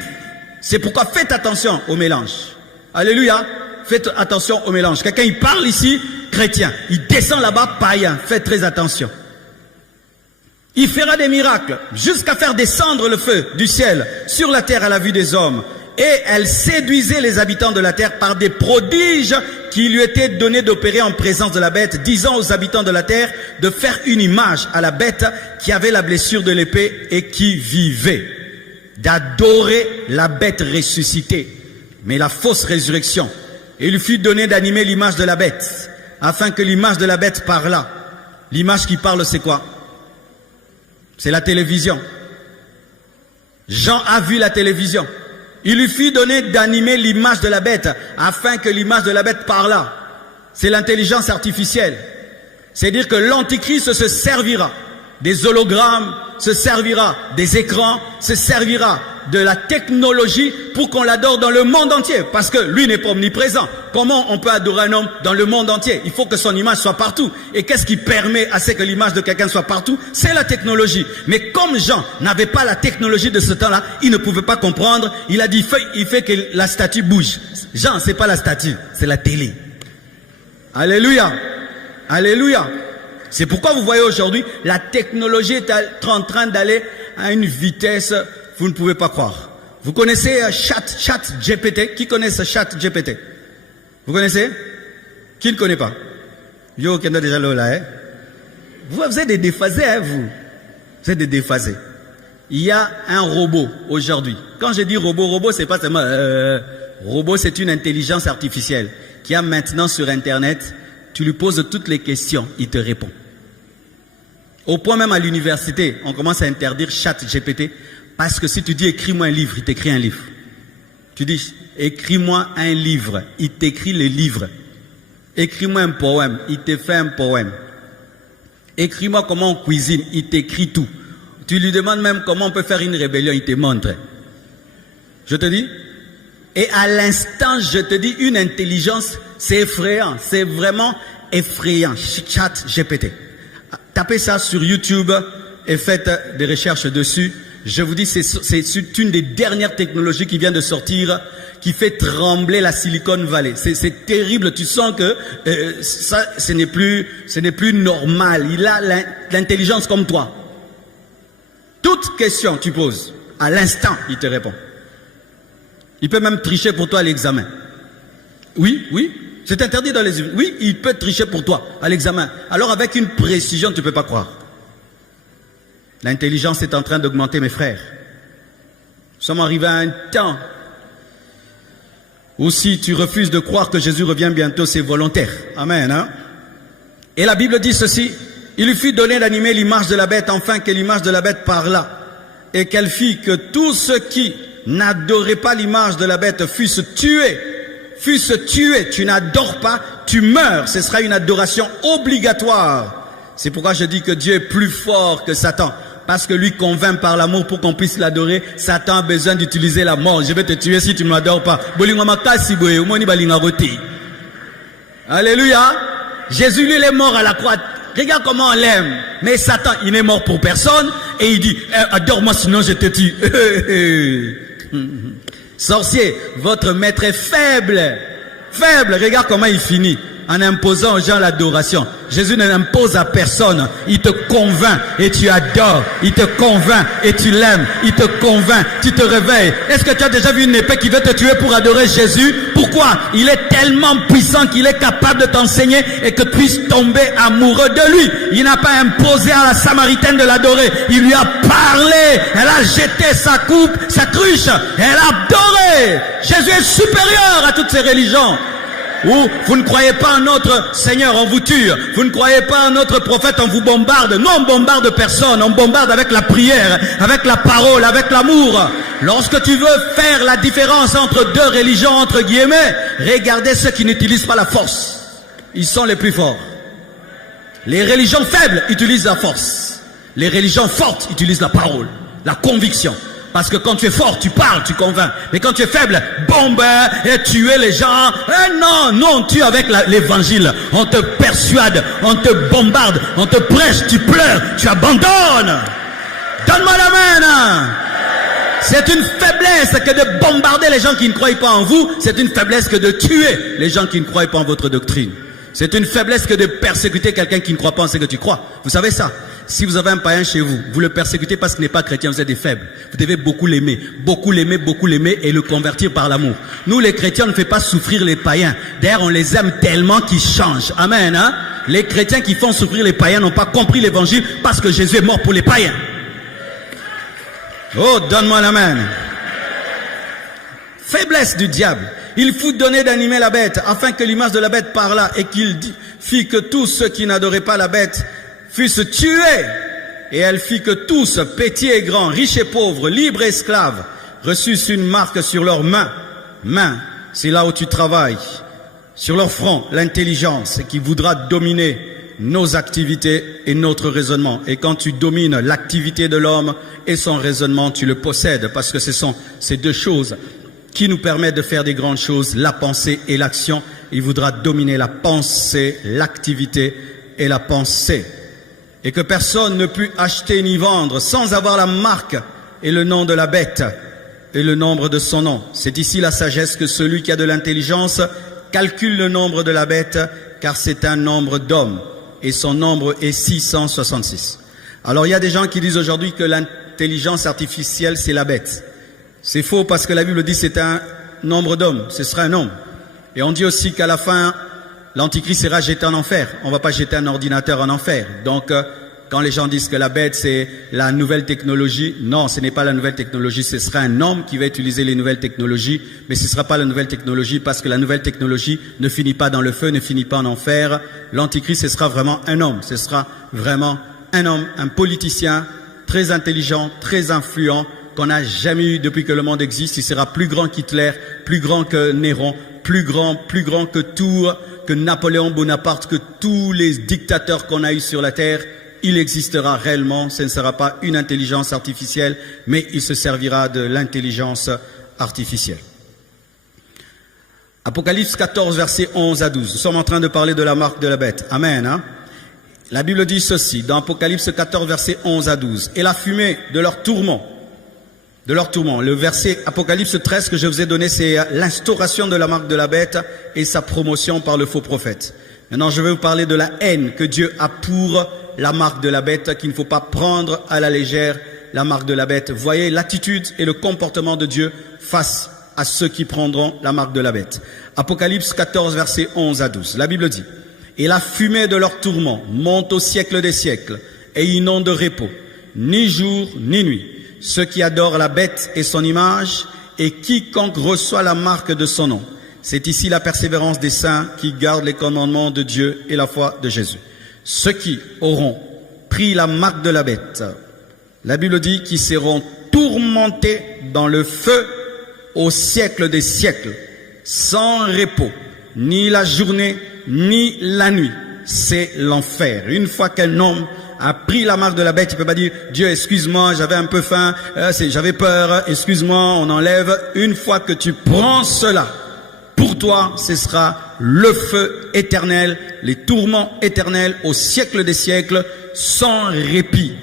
C'est pourquoi faites attention au mélange. Alléluia. Faites attention au mélange. Quelqu'un, il parle ici, chrétien. Il descend là-bas, païen. Faites très attention. Il fera des miracles, jusqu'à faire descendre le feu du ciel sur la terre à la vue des hommes. Et elle séduisait les habitants de la terre par des prodiges qui lui étaient donnés d'opérer en présence de la bête, disant aux habitants de la terre de faire une image à la bête qui avait la blessure de l'épée et qui vivait, d'adorer la bête ressuscitée, mais la fausse résurrection. Et il lui fut donné d'animer l'image de la bête, afin que l'image de la bête parlât. L'image qui parle, c'est quoi? C'est la télévision. Jean a vu la télévision. Il lui fut donné d'animer l'image de la bête, afin que l'image de la bête parlât. C'est l'intelligence artificielle. C'est-à-dire que l'antichrist se servira des hologrammes, se servira des écrans, se servira de la technologie pour qu'on l'adore dans le monde entier. Parce que lui n'est pas omniprésent. Comment on peut adorer un homme dans le monde entier? Il faut que son image soit partout. Et qu'est-ce qui permet à ce que l'image de quelqu'un soit partout? C'est la technologie. Mais comme Jean n'avait pas la technologie de ce temps-là, il ne pouvait pas comprendre. Il a dit, il fait que la statue bouge. Jean, c'est pas la statue, c'est la télé. Alléluia. Alléluia. C'est pourquoi vous voyez aujourd'hui, la technologie est en train d'aller à une vitesse, vous ne pouvez pas croire. Vous connaissez ChatGPT? Qui connaît ce ChatGPT? Vous connaissez? Qui ne connaît pas? Yo, qui est déjà là, hein? Vous êtes des déphasés, hein, vous? Vous êtes des déphasés. Il y a un robot aujourd'hui. Quand je dis robot, c'est pas seulement... robot, c'est une intelligence artificielle qui a maintenant sur Internet, tu lui poses toutes les questions, il te répond. Au point même à l'université, on commence à interdire ChatGPT parce que si tu dis écris-moi un livre, il t'écrit un livre. Tu dis écris-moi un livre, il t'écrit le livre. Écris-moi un poème, il te fait un poème. Écris-moi comment on cuisine, il t'écrit tout. Tu lui demandes même comment on peut faire une rébellion, il te montre. Je te dis. Et à l'instant, je te dis, une intelligence, c'est effrayant, c'est vraiment effrayant. ChatGPT. Tapez ça sur YouTube et faites des recherches dessus. Je vous dis, c'est une des dernières technologies qui vient de sortir, qui fait trembler la Silicon Valley. C'est terrible. Tu sens que ça, ce n'est plus normal. Il a l'intelligence comme toi. Toute question tu poses, à l'instant, il te répond. Il peut même tricher pour toi à l'examen. Oui, oui. C'est interdit dans les... Oui, il peut tricher pour toi à l'examen. Alors avec une précision, tu ne peux pas croire. L'intelligence est en train d'augmenter, mes frères. Nous sommes arrivés à un temps où si tu refuses de croire que Jésus revient bientôt, c'est volontaire. Amen. Hein? Et la Bible dit ceci. Il lui fut donné d'animer l'image de la bête, afin que l'image de la bête parlât. Et qu'elle fit que tous ceux qui n'adoraient pas l'image de la bête fussent tués. Tu n'adores pas, tu meurs. Ce sera une adoration obligatoire. C'est pourquoi je dis que Dieu est plus fort que Satan. Parce que lui convainc par l'amour pour qu'on puisse l'adorer. Satan a besoin d'utiliser la mort. Je vais te tuer si tu ne m'adores pas. Alléluia. Jésus, lui, il est mort à la croix. Regarde comment on l'aime. Mais Satan, il n'est mort pour personne. Et il dit, adore-moi sinon je te tue. Sorcier, votre maître est faible. Faible, regarde comment il finit. En imposant aux gens l'adoration. Jésus ne l'impose à personne. Il te convainc et tu adores. Il te convainc et tu l'aimes. Il te convainc, tu te réveilles. Est-ce que tu as déjà vu une épée qui veut te tuer pour adorer Jésus? Pourquoi? Il est tellement puissant qu'il est capable de t'enseigner et que tu puisses tomber amoureux de lui. Il n'a pas imposé à la Samaritaine de l'adorer. Il lui a parlé. Elle a jeté sa coupe, sa cruche. Elle a adoré. Jésus est supérieur à toutes ces religions. Ou vous ne croyez pas en notre Seigneur, on vous tue. Vous ne croyez pas en notre prophète, on vous bombarde. Non, on bombarde personne. On bombarde avec la prière, avec la parole, avec l'amour. Lorsque tu veux faire la différence entre deux religions, entre guillemets, regardez ceux qui n'utilisent pas la force. Ils sont les plus forts. Les religions faibles utilisent la force. Les religions fortes utilisent la parole, la conviction. Parce que quand tu es fort, tu parles, tu convaincs. Mais quand tu es faible, bombe, et tuer les gens. Non, on tue avec l'évangile. On te persuade, on te bombarde, on te prêche, tu pleures, tu abandonnes. Donne-moi la main. C'est une faiblesse que de bombarder les gens qui ne croient pas en vous. C'est une faiblesse que de tuer les gens qui ne croient pas en votre doctrine. C'est une faiblesse que de persécuter quelqu'un qui ne croit pas en ce que tu crois. Vous savez ça? Si vous avez un païen chez vous, vous le persécutez parce qu'il n'est pas chrétien, vous êtes des faibles. Vous devez beaucoup l'aimer et le convertir par l'amour. Nous les chrétiens, on ne fait pas souffrir les païens. D'ailleurs, on les aime tellement qu'ils changent. Amen. Hein? Les chrétiens qui font souffrir les païens n'ont pas compris l'évangile parce que Jésus est mort pour les païens. Oh, donne-moi la main. Faiblesse du diable. Il fut donné d'animer la bête, afin que l'image de la bête parlât, et qu'il fit que tous ceux qui n'adoraient pas la bête fussent tués. Et elle fit que tous, petits et grands, riches et pauvres, libres et esclaves, reçussent une marque sur leurs mains. Main, c'est là où tu travailles. Sur leur front, l'intelligence qui voudra dominer nos activités et notre raisonnement. Et quand tu domines l'activité de l'homme et son raisonnement, tu le possèdes, parce que ce sont ces deux choses qui nous permettent de faire des grandes choses, la pensée et l'action. Il voudra dominer la pensée, l'activité et la pensée. Et que personne ne put acheter ni vendre sans avoir la marque et le nom de la bête et le nombre de son nom. C'est ici la sagesse que celui qui a de l'intelligence calcule le nombre de la bête, car c'est un nombre d'hommes. Et son nombre est 666. Alors il y a des gens qui disent aujourd'hui que l'intelligence artificielle c'est la bête. C'est faux parce que la Bible dit c'est un nombre d'hommes, ce sera un homme. Et on dit aussi qu'à la fin, l'Antichrist sera jeté en enfer. On ne va pas jeter un ordinateur en enfer. Donc, quand les gens disent que la bête c'est la nouvelle technologie, non, ce n'est pas la nouvelle technologie, ce sera un homme qui va utiliser les nouvelles technologies, mais ce ne sera pas la nouvelle technologie parce que la nouvelle technologie ne finit pas dans le feu, ne finit pas en enfer. L'Antichrist, ce sera vraiment un homme, ce sera vraiment un homme, un politicien très intelligent, très influent, qu'on n'a jamais eu depuis que le monde existe. Il sera plus grand qu'Hitler, plus grand que Néron, plus grand que tout, que Napoléon Bonaparte, que tous les dictateurs qu'on a eu sur la terre. Il existera réellement. Ce ne sera pas une intelligence artificielle, mais il se servira de l'intelligence artificielle. Apocalypse 14, versets 11 à 12. Nous sommes en train de parler de la marque de la bête. Amen. Hein? La Bible dit ceci, dans Apocalypse 14, versets 11 à 12. Et la fumée de leur tourment. Le verset Apocalypse 13 que je vous ai donné, c'est l'instauration de la marque de la bête et sa promotion par le faux prophète. Maintenant, je vais vous parler de la haine que Dieu a pour la marque de la bête, qu'il ne faut pas prendre à la légère la marque de la bête. Voyez l'attitude et le comportement de Dieu face à ceux qui prendront la marque de la bête. Apocalypse 14, versets 11 à 12. La Bible dit, « Et la fumée de leur tourment monte au siècle des siècles, et ils n'ont de repos, ni jour ni nuit. Ceux qui adorent la bête et son image, et quiconque reçoit la marque de son nom. » C'est ici la persévérance des saints qui gardent les commandements de Dieu et la foi de Jésus. Ceux qui auront pris la marque de la bête, la Bible dit qu'ils seront tourmentés dans le feu au siècle des siècles, sans repos, ni la journée, ni la nuit. C'est l'enfer. Une fois qu'un homme a pris la marque de la bête, il ne peut pas dire « Dieu, excuse-moi, j'avais un peu faim, j'avais peur, excuse-moi, on enlève. » Une fois que tu prends cela, pour toi, ce sera le feu éternel, les tourments éternels au siècle des siècles, sans répit.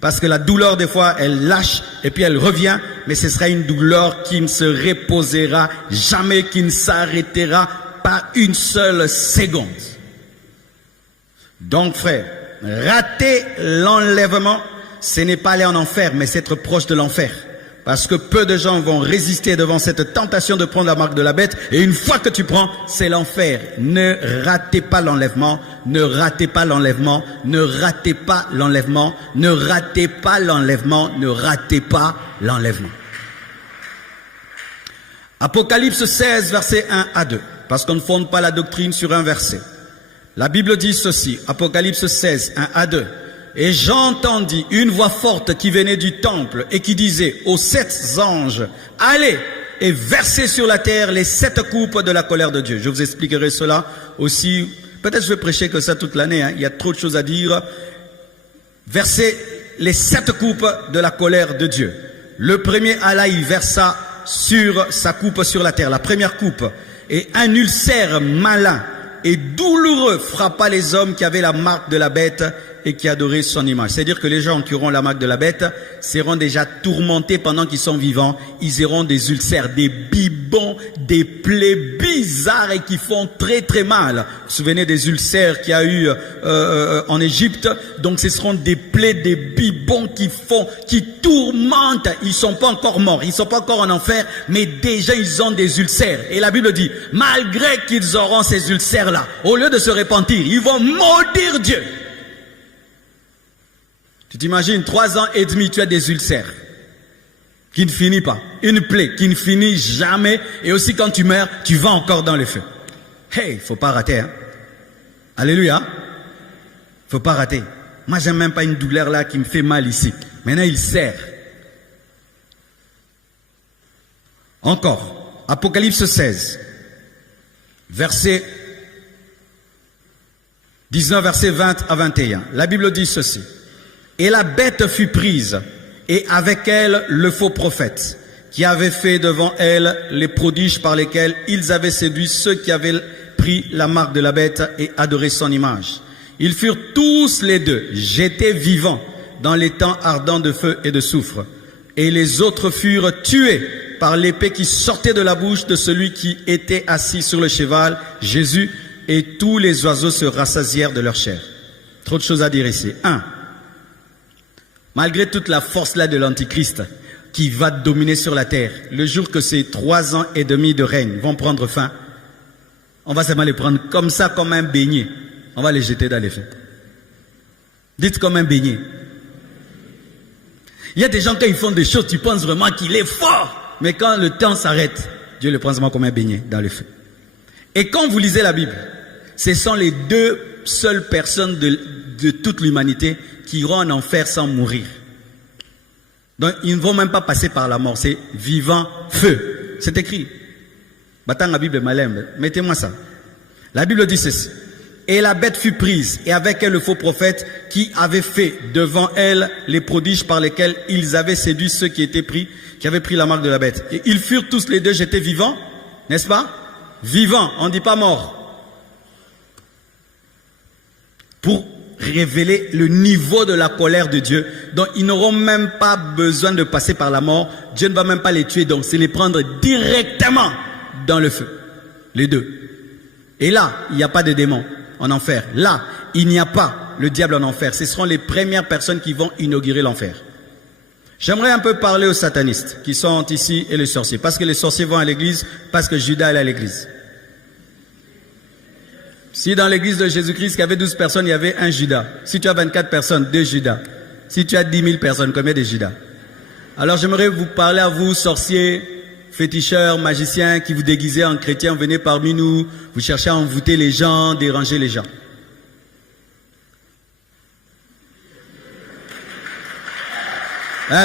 Parce que la douleur, des fois, elle lâche et puis elle revient, mais ce sera une douleur qui ne se reposera jamais, qui ne s'arrêtera pas une seule seconde. Donc, frère, rater l'enlèvement, ce n'est pas aller en enfer, mais c'est être proche de l'enfer. Parce que peu de gens vont résister devant cette tentation de prendre la marque de la bête. Et une fois que tu prends, c'est l'enfer. Ne ratez pas l'enlèvement. Ne ratez pas l'enlèvement. Ne ratez pas l'enlèvement. Ne ratez pas l'enlèvement. Ne ratez pas l'enlèvement. Apocalypse 16, versets 1 à 2. Parce qu'on ne fonde pas la doctrine sur un verset. La Bible dit ceci. Apocalypse 16, 1 à 2. Et j'entendis une voix forte qui venait du temple et qui disait aux 7 anges, allez et versez sur la terre les 7 coupes de la colère de Dieu. Je vous expliquerai cela aussi. Peut-être je vais prêcher que ça toute l'année, hein. Il y a trop de choses à dire. versait les 7 coupes de la colère de Dieu. Le premier, Allah, il versa sur sa coupe sur la terre, la première coupe. Et un ulcère malin et douloureux frappa les hommes qui avaient la marque de la bête et qui adoraient son image. C'est-à-dire que les gens qui auront la marque de la bête seront déjà tourmentés pendant qu'ils sont vivants. Ils auront des ulcères, des bibons, des plaies bizarres et qui font très très mal. Vous vous souvenez des ulcères qu'il y a eu en Égypte? Donc ce seront des plaies, des bibons qui tourmentent. Ils sont pas encore morts, ils sont pas encore en enfer, mais déjà ils ont des ulcères. Et la Bible dit, malgré qu'ils auront ces ulcères-là, au lieu de se repentir, ils vont maudire Dieu. Tu t'imagines, 3 ans et demi, tu as des ulcères qui ne finissent pas. Une plaie qui ne finit jamais. Et aussi quand tu meurs, tu vas encore dans le feu. Hey, faut pas rater. Hein? Alléluia. Faut pas rater. Moi, j'aime même pas une douleur là qui me fait mal ici. Maintenant, il serre. Encore. Apocalypse 16. Verset 19, verset 20 à 21. La Bible dit ceci. Et la bête fut prise, et avec elle le faux prophète, qui avait fait devant elle les prodiges par lesquels ils avaient séduit ceux qui avaient pris la marque de la bête et adoré son image. Ils furent tous les deux jetés vivants dans les temps ardents de feu et de soufre. Et les autres furent tués par l'épée qui sortait de la bouche de celui qui était assis sur le cheval, Jésus, et tous les oiseaux se rassasièrent de leur chair. Trop de choses à dire ici. 1. Malgré toute la force là de l'Antichrist qui va dominer sur la terre, le jour que ces 3 ans et demi de règne vont prendre fin, on va seulement les prendre comme ça, comme un beignet. On va les jeter dans les feux. Dites comme un beignet. Il y a des gens, quand ils font des choses, tu penses vraiment qu'il est fort. Mais quand le temps s'arrête, Dieu le prend seulement comme un beignet dans le feu. Et quand vous lisez la Bible, ce sont les 2 seules personnes de toute l'humanité qui iront en enfer sans mourir. Donc ils ne vont même pas passer par la mort. C'est vivant, feu. C'est écrit. Battant la Bible Malem, mettez-moi ça. La Bible dit ceci. Et la bête fut prise, et avec elle le faux prophète qui avait fait devant elle les prodiges par lesquels ils avaient séduit ceux qui avaient pris la marque de la bête. Et ils furent tous les 2 jetés vivants, n'est-ce pas? Vivants, on ne dit pas morts. Pour révéler le niveau de la colère de Dieu. Donc ils n'auront même pas besoin de passer par la mort. Dieu ne va même pas les tuer, donc c'est les prendre directement dans le feu. Les 2. Et là, il n'y a pas de démons en enfer. Là, il n'y a pas le diable en enfer. Ce seront les premières personnes qui vont inaugurer l'enfer. J'aimerais un peu parler aux satanistes qui sont ici et les sorciers. Parce que les sorciers vont à l'église, parce que Judas est à l'église. Si dans l'église de Jésus-Christ, il y avait 12 personnes, il y avait un Judas. Si tu as 24 personnes, 2 Judas. Si tu as 10 000 personnes, combien de Judas? Alors j'aimerais vous parler à vous, sorciers, féticheurs, magiciens, qui vous déguisez en chrétiens, venez parmi nous, vous cherchez à envoûter les gens, déranger les gens.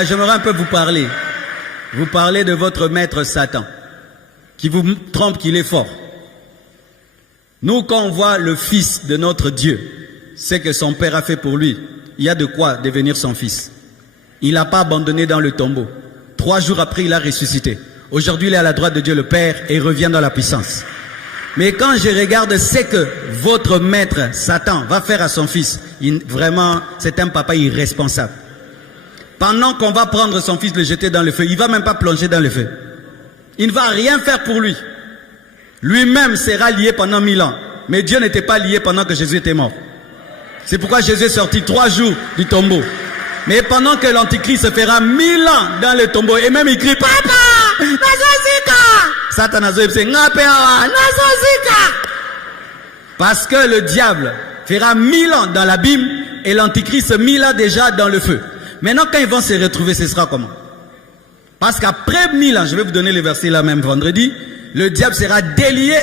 J'aimerais un peu vous parler. Vous parlez de votre maître Satan, qui vous trompe qu'il est fort. Nous, quand on voit le fils de notre Dieu, c'est que son père a fait pour lui. Il y a de quoi devenir son fils. Il n'a pas abandonné dans le tombeau. 3 jours après, il a ressuscité. Aujourd'hui, il est à la droite de Dieu le Père et revient dans la puissance. Mais quand je regarde ce que votre maître Satan va faire à son fils, vraiment, c'est un papa irresponsable. Pendant qu'on va prendre son fils, le jeter dans le feu, il ne va même pas plonger dans le feu. Il ne va rien faire pour lui. Lui-même sera lié pendant 1000 ans. Mais Dieu n'était pas lié pendant que Jésus était mort. C'est pourquoi Jésus est sorti 3 jours du tombeau. Mais pendant que l'Antichrist se fera 1000 ans dans le tombeau, et même il crie, Papa, Nazosika! Satan Nazosika! Parce que le diable fera 1000 ans dans l'abîme et l'Antichrist 1000 ans déjà dans le feu. Maintenant, quand ils vont se retrouver, ce sera comment? Parce qu'après 1000 ans, je vais vous donner les versets là même vendredi, le diable sera délié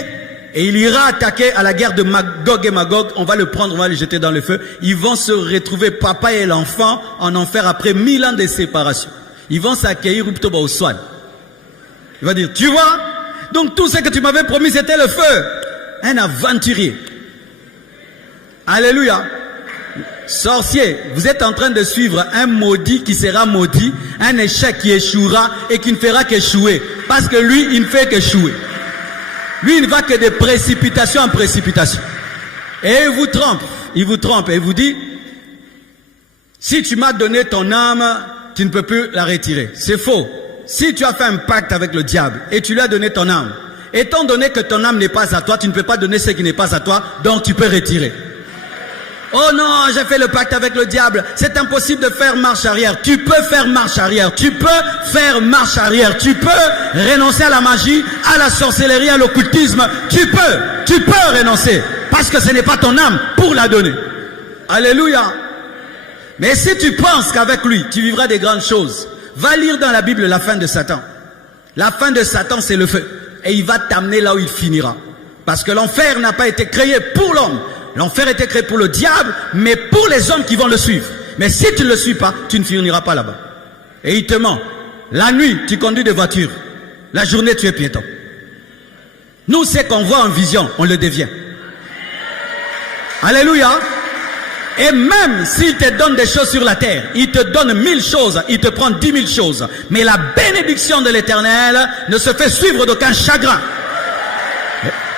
et il ira attaquer à la guerre de Magog et Magog. On va le prendre, on va le jeter dans le feu. Ils vont se retrouver, papa et l'enfant, en enfer après 1000 ans de séparation. Ils vont s'accueillir au soin. Il va dire, tu vois, donc tout ce que tu m'avais promis, c'était le feu. Un aventurier. Alléluia. Sorcier, vous êtes en train de suivre un maudit qui sera maudit, un échec qui échouera et qui ne fera qu'échouer. Parce que lui, il ne fait qu'échouer. Lui, il ne va que de précipitation en précipitation. Et il vous trompe et il vous dit, si tu m'as donné ton âme, tu ne peux plus la retirer. C'est faux. Si tu as fait un pacte avec le diable et tu lui as donné ton âme, étant donné que ton âme n'est pas à toi, tu ne peux pas donner ce qui n'est pas à toi, donc tu peux retirer. Oh non, j'ai fait le pacte avec le diable. C'est impossible de faire marche arrière. Tu peux faire marche arrière. Tu peux faire marche arrière. Tu peux renoncer à la magie, à la sorcellerie, à l'occultisme. Tu peux renoncer. Parce que ce n'est pas ton âme pour la donner. Alléluia. Mais si tu penses qu'avec lui, tu vivras des grandes choses, va lire dans la Bible la fin de Satan. La fin de Satan, c'est le feu. Et il va t'amener là où il finira. Parce que l'enfer n'a pas été créé pour l'homme. L'enfer a été créé pour le diable, mais pour les hommes qui vont le suivre. Mais si tu ne le suis pas, tu ne finiras pas là-bas. Et il te ment. La nuit, tu conduis des voitures. La journée, tu es piéton. Nous, ce qu'on voit en vision, on le devient. Alléluia. Et même s'il te donne des choses sur la terre, il te donne 1000 choses, il te prend 10 000 choses. Mais la bénédiction de l'Éternel ne se fait suivre d'aucun chagrin.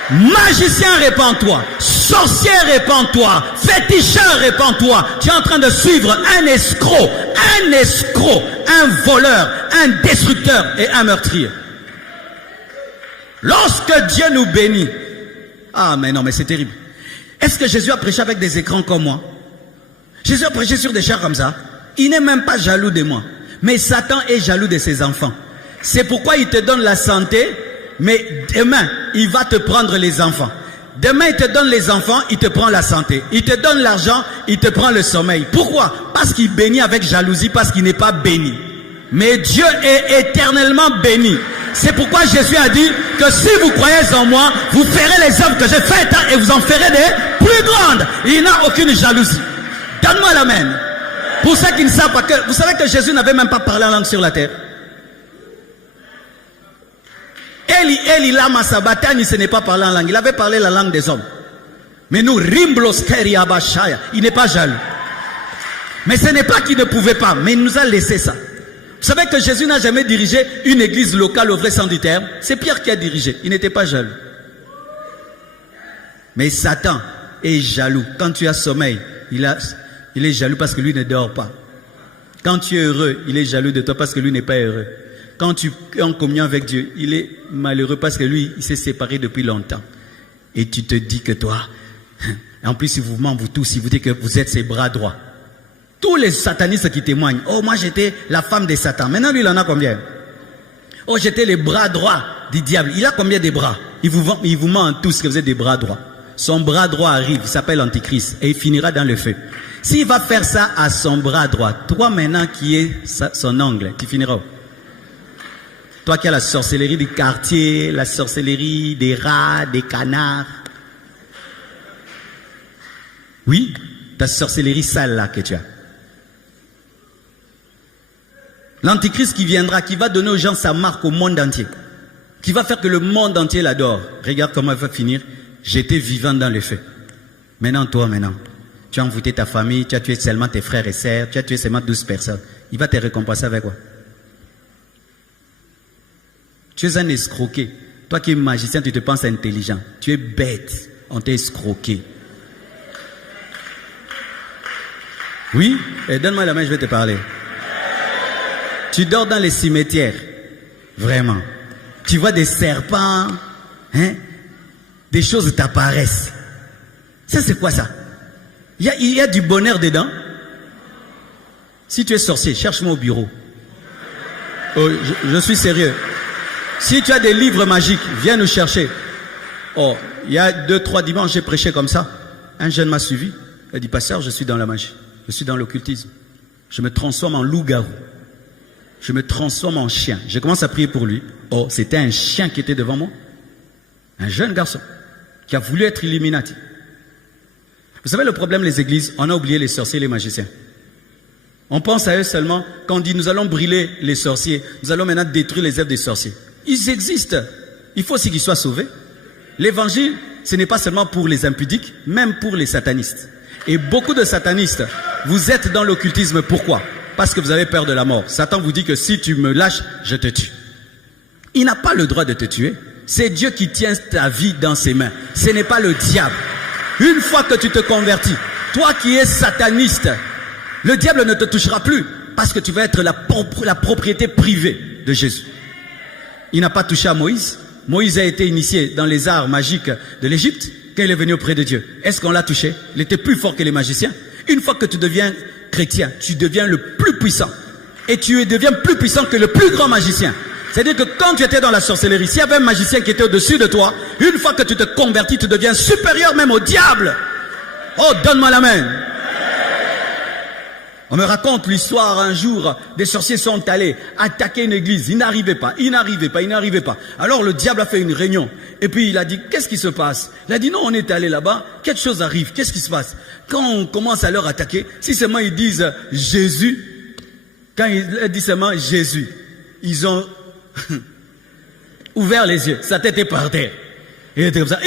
Magicien, répands-toi. Sorcier, répands-toi. Féticheur, répands-toi. Tu es en train de suivre un escroc, un voleur, un destructeur et un meurtrier. Lorsque Dieu nous bénit, ah mais non, mais c'est terrible. Est-ce que Jésus a prêché avec des écrans comme moi? Jésus a prêché sur des chars comme ça. Il n'est même pas jaloux de moi. Mais Satan est jaloux de ses enfants. C'est pourquoi il te donne la santé. Mais demain, il va te prendre les enfants. Demain, il te donne les enfants, il te prend la santé. Il te donne l'argent, il te prend le sommeil. Pourquoi? Parce qu'il bénit avec jalousie, parce qu'il n'est pas béni. Mais Dieu est éternellement béni. C'est pourquoi Jésus a dit que si vous croyez en moi, vous ferez les œuvres que j'ai faites et vous en ferez des plus grandes. Il n'a aucune jalousie. Donne-moi l'amen. Pour ceux qui ne savent pas que, vous savez que Jésus n'avait même pas parlé en langue sur la terre. Eli lama sabatani, ce n'est pas parler en langue. Il avait parlé la langue des hommes. Mais nous, rimbloskeri abashaya, il n'est pas jaloux. Mais ce n'est pas qu'il ne pouvait pas, mais il nous a laissé ça. Vous savez que Jésus n'a jamais dirigé une église locale au vrai sens du terme. C'est Pierre qui a dirigé. Il n'était pas jaloux. Mais Satan est jaloux. Quand tu as sommeil, il est jaloux parce que lui ne dort pas. Quand tu es heureux, il est jaloux de toi parce que lui n'est pas heureux. Quand tu es en communion avec Dieu, il est malheureux parce que lui, il s'est séparé depuis longtemps. Et tu te dis que toi, en plus, il vous ment, vous tous, il vous dit que vous êtes ses bras droits. Tous les satanistes qui témoignent, oh, moi j'étais la femme de Satan. Maintenant, lui, il en a combien? Oh, j'étais les bras droits du diable. Il a combien de bras? Il vous ment tous que vous êtes des bras droits. Son bras droit arrive, il s'appelle Antichrist, et il finira dans le feu. S'il va faire ça à son bras droit, toi maintenant qui es son ongle, tu finiras où? Toi qui as la sorcellerie du quartier, la sorcellerie des rats, des canards. Oui, ta sorcellerie sale là que tu as. L'antichrist qui viendra, qui va donner aux gens sa marque au monde entier. Qui va faire que le monde entier l'adore. Regarde comment il va finir. J'étais vivant dans le feu. Maintenant, tu as envoûté ta famille, tu as tué seulement tes frères et sœurs, tu as tué seulement 12 personnes. Il va te récompenser avec quoi? Tu es un escroqué. Toi qui es magicien, tu te penses intelligent. Tu es bête. On t'a escroqué. Oui? Et donne-moi la main, je vais te parler. Tu dors dans les cimetières. Vraiment. Tu vois des serpents. Hein? Des choses t'apparaissent. Ça, c'est quoi ça? Il y a du bonheur dedans. Si tu es sorcier, cherche-moi au bureau. Oh, je suis sérieux. Si tu as des livres magiques, viens nous chercher. Oh, il y a 2-3 dimanches, j'ai prêché comme ça. Un jeune m'a suivi. Il a dit, pasteur, je suis dans la magie. Je suis dans l'occultisme. Je me transforme en loup-garou. Je me transforme en chien. Je commence à prier pour lui. Oh, c'était un chien qui était devant moi. Un jeune garçon qui a voulu être Illuminati. Vous savez le problème des églises, on a oublié les sorciers et les magiciens. On pense à eux seulement quand on dit nous allons brûler les sorciers, nous allons maintenant détruire les œuvres des sorciers. Ils existent. Il faut aussi qu'ils soient sauvés. L'évangile, ce n'est pas seulement pour les impudiques, même pour les satanistes. Et beaucoup de satanistes, vous êtes dans l'occultisme. Pourquoi? Parce que vous avez peur de la mort. Satan vous dit que si tu me lâches, je te tue. Il n'a pas le droit de te tuer. C'est Dieu qui tient ta vie dans ses mains. Ce n'est pas le diable. Une fois que tu te convertis, toi qui es sataniste, le diable ne te touchera plus parce que tu vas être la propriété privée de Jésus. Il n'a pas touché à Moïse. Moïse a été initié dans les arts magiques de l'Égypte quand il est venu auprès de Dieu. Est-ce qu'on l'a touché? Il était plus fort que les magiciens. Une fois que tu deviens chrétien, tu deviens le plus puissant. Et tu deviens plus puissant que le plus grand magicien. C'est-à-dire que quand tu étais dans la sorcellerie, s'il y avait un magicien qui était au-dessus de toi, une fois que tu te convertis, tu deviens supérieur même au diable. Oh, donne-moi la main. On me raconte l'histoire un jour, des sorciers sont allés attaquer une église. Ils n'arrivaient pas. Alors le diable a fait une réunion. Et puis il a dit, qu'est-ce qui se passe? Il a dit, non, on est allé là-bas, quelque chose arrive. Qu'est-ce qui se passe? Quand on commence à leur attaquer, si seulement ils disent Jésus, quand ils disent seulement Jésus, ils ont ouvert les yeux, sa tête est par terre. Il était comme ça,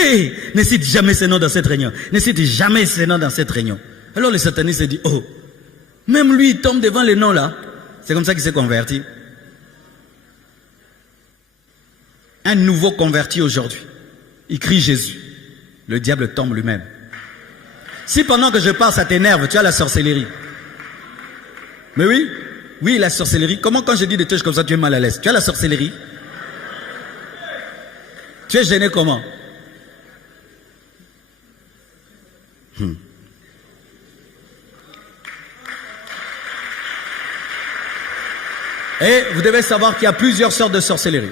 ne cite jamais ce nom dans cette réunion. Ne cite jamais ce nom dans cette réunion. Alors le sataniste dit, oh, même lui il tombe devant les noms là. C'est comme ça qu'il s'est converti. Un nouveau converti aujourd'hui, il crie Jésus. Le diable tombe lui-même. Si pendant que je parle ça t'énerve, tu as la sorcellerie. Mais oui, la sorcellerie. Comment quand je dis des trucs comme ça, tu es mal à l'aise? Tu as la sorcellerie. Tu es gêné comment? Et vous devez savoir qu'il y a plusieurs sortes de sorcellerie.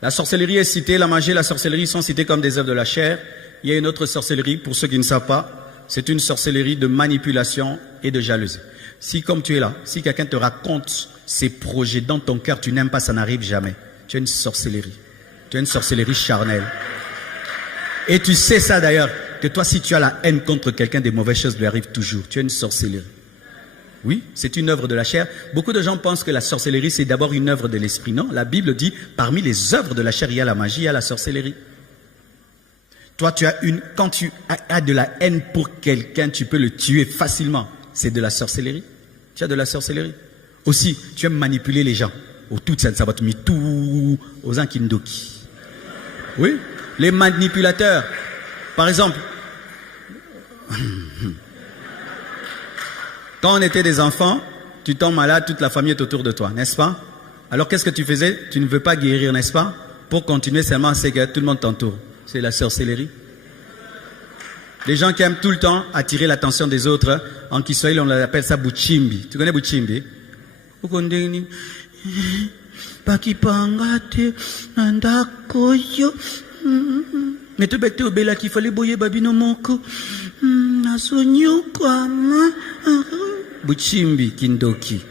La sorcellerie est citée, la magie et la sorcellerie sont citées comme des œuvres de la chair. Il y a une autre sorcellerie, pour ceux qui ne savent pas, c'est une sorcellerie de manipulation et de jalousie. Si comme tu es là, si quelqu'un te raconte ses projets dans ton cœur, tu n'aimes pas, ça n'arrive jamais. Tu as une sorcellerie. Tu as une sorcellerie charnelle. Et tu sais ça d'ailleurs, que toi si tu as la haine contre quelqu'un, des mauvaises choses lui arrivent toujours. Tu as une sorcellerie. Oui, c'est une œuvre de la chair. Beaucoup de gens pensent que la sorcellerie c'est d'abord une œuvre de l'esprit. Non, la Bible dit, parmi les œuvres de la chair, il y a la magie, il y a la sorcellerie. Toi, quand tu as de la haine pour quelqu'un, tu peux le tuer facilement. C'est de la sorcellerie. Tu as de la sorcellerie. Aussi, tu aimes manipuler les gens. Au tout ça, ça va te mettre tout aux Ankindoki. Oui, les manipulateurs. Par exemple, quand on était des enfants, tu tombes malade, toute la famille est autour de toi, n'est-ce pas? Alors qu'est-ce que tu faisais? Tu ne veux pas guérir, n'est-ce pas? Pour continuer seulement, c'est que tout le monde t'entoure. C'est la sorcellerie. Les gens qui aiment tout le temps attirer l'attention des autres, en Kiswahili on appelle ça Buchimbi. Tu connais Buchimbi? Mais tu bête au bela qu'il fallait boyer babino moko. Buchimbi Kindoki.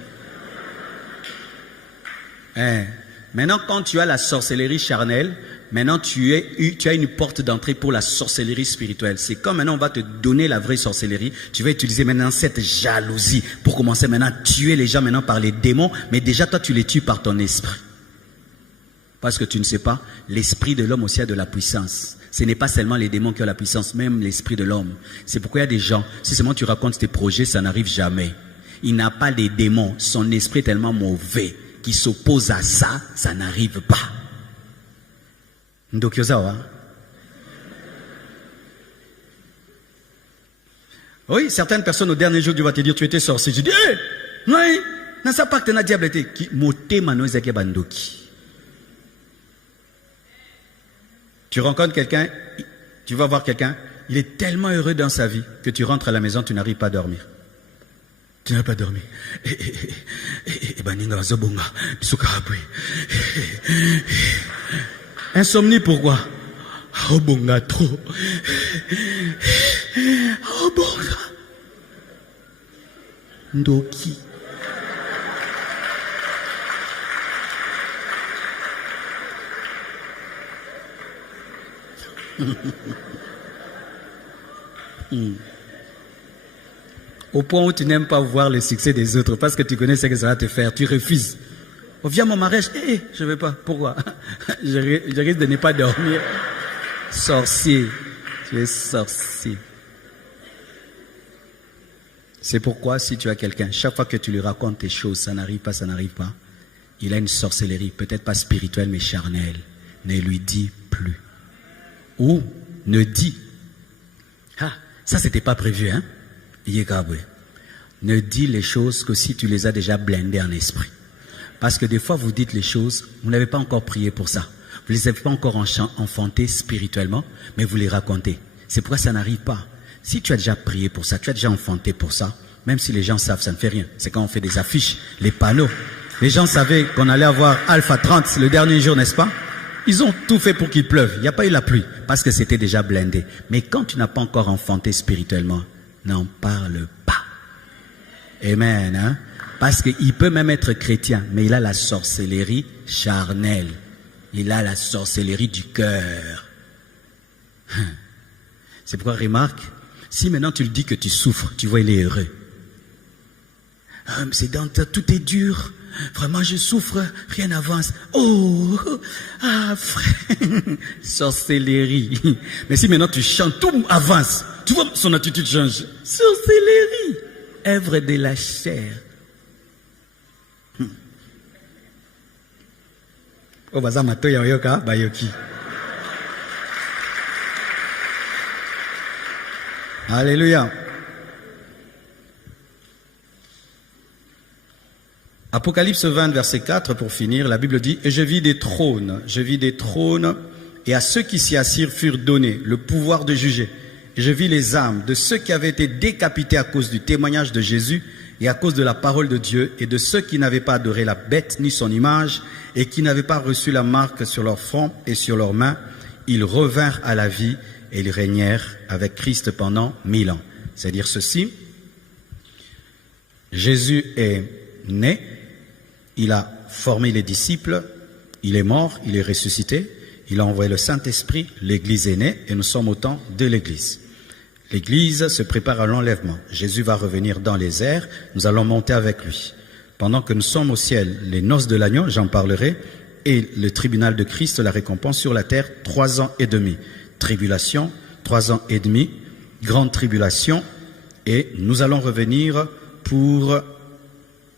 Maintenant, quand tu as la sorcellerie charnelle, maintenant tu as une porte d'entrée pour la sorcellerie spirituelle. C'est comme maintenant on va te donner la vraie sorcellerie. Tu vas utiliser maintenant cette jalousie pour commencer maintenant à tuer les gens maintenant par les démons. Mais déjà toi tu les tues par ton esprit. Parce que tu ne sais pas, l'esprit de l'homme aussi a de la puissance. Ce n'est pas seulement les démons qui ont la puissance, même l'esprit de l'homme. C'est pourquoi il y a des gens, si seulement tu racontes tes projets, ça n'arrive jamais. Il n'a pas des démons, son esprit est tellement mauvais qui s'oppose à ça, ça n'arrive pas. Ndokyozawa. Oui, certaines personnes au dernier jour, Dieu va te dire, tu étais sorcier. Je dis, oui, n'a ça pas que tu as diable été. Qui moté manoisake bandoki. Tu rencontres quelqu'un, tu vas voir quelqu'un, il est tellement heureux dans sa vie que tu rentres à la maison, tu n'arrives pas à dormir. Tu n'as pas dormi. Insomnie, pourquoi? Oh bonga trop. Oh bonga. Ndoki. Au point où tu n'aimes pas voir le succès des autres parce que tu connais ce que ça va te faire, tu refuses. Oh, viens mon mariage, je ne veux pas. Pourquoi? je risque de ne pas dormir. Sorcier, tu es sorcier. C'est pourquoi si tu as quelqu'un, chaque fois que tu lui racontes tes choses, ça n'arrive pas, il a une sorcellerie, peut-être pas spirituelle mais charnelle. Ne lui dis plus. Ou ne dis. Ah, ça c'était pas prévu, hein? Ne dis les choses que si tu les as déjà blindées en esprit. Parce que des fois vous dites les choses, vous n'avez pas encore prié pour ça. Vous ne les avez pas encore enfantées spirituellement, mais vous les racontez. C'est pourquoi ça n'arrive pas. Si tu as déjà prié pour ça, tu as déjà enfanté pour ça, même si les gens savent, ça ne fait rien. C'est quand on fait des affiches, les panneaux. Les gens savaient qu'on allait avoir Alpha 30 le dernier jour, n'est-ce pas? Ils ont tout fait pour qu'il pleuve. Il n'y a pas eu la pluie, parce que c'était déjà blindé. Mais quand tu n'as pas encore enfanté spirituellement, n'en parle pas. Amen, hein? Parce qu'il peut même être chrétien, mais il a la sorcellerie charnelle. Il a la sorcellerie du cœur. C'est pourquoi, remarque, si maintenant tu le dis que tu souffres, tu vois, il est heureux. Ah, c'est dans tout est dur. Vraiment, je souffre, rien n'avance. Oh, ah, frère, sorcellerie. Mais si maintenant tu chantes, tout avance. Tu vois, son attitude change. Sorcellerie, œuvre de la chair. Oh, baza mato ya yoka, bayoki. Alléluia. Apocalypse 20, verset 4, pour finir, la Bible dit « Et je vis des trônes, et à ceux qui s'y assirent furent donnés le pouvoir de juger. Et je vis les âmes de ceux qui avaient été décapités à cause du témoignage de Jésus et à cause de la parole de Dieu, et de ceux qui n'avaient pas adoré la bête ni son image, et qui n'avaient pas reçu la marque sur leur front et sur leurs mains. Ils revinrent à la vie, et ils régnèrent avec Christ pendant 1000 ans. » C'est-à-dire ceci, Jésus est né, il a formé les disciples, il est mort, il est ressuscité, il a envoyé le Saint-Esprit, l'Église est née, et nous sommes au temps de l'Église. L'Église se prépare à l'enlèvement. Jésus va revenir dans les airs, nous allons monter avec lui. Pendant que nous sommes au ciel, les noces de l'agneau, j'en parlerai, et le tribunal de Christ, la récompense sur la terre, 3 ans et demi. Tribulation, 3 ans et demi, grande tribulation, et nous allons revenir pour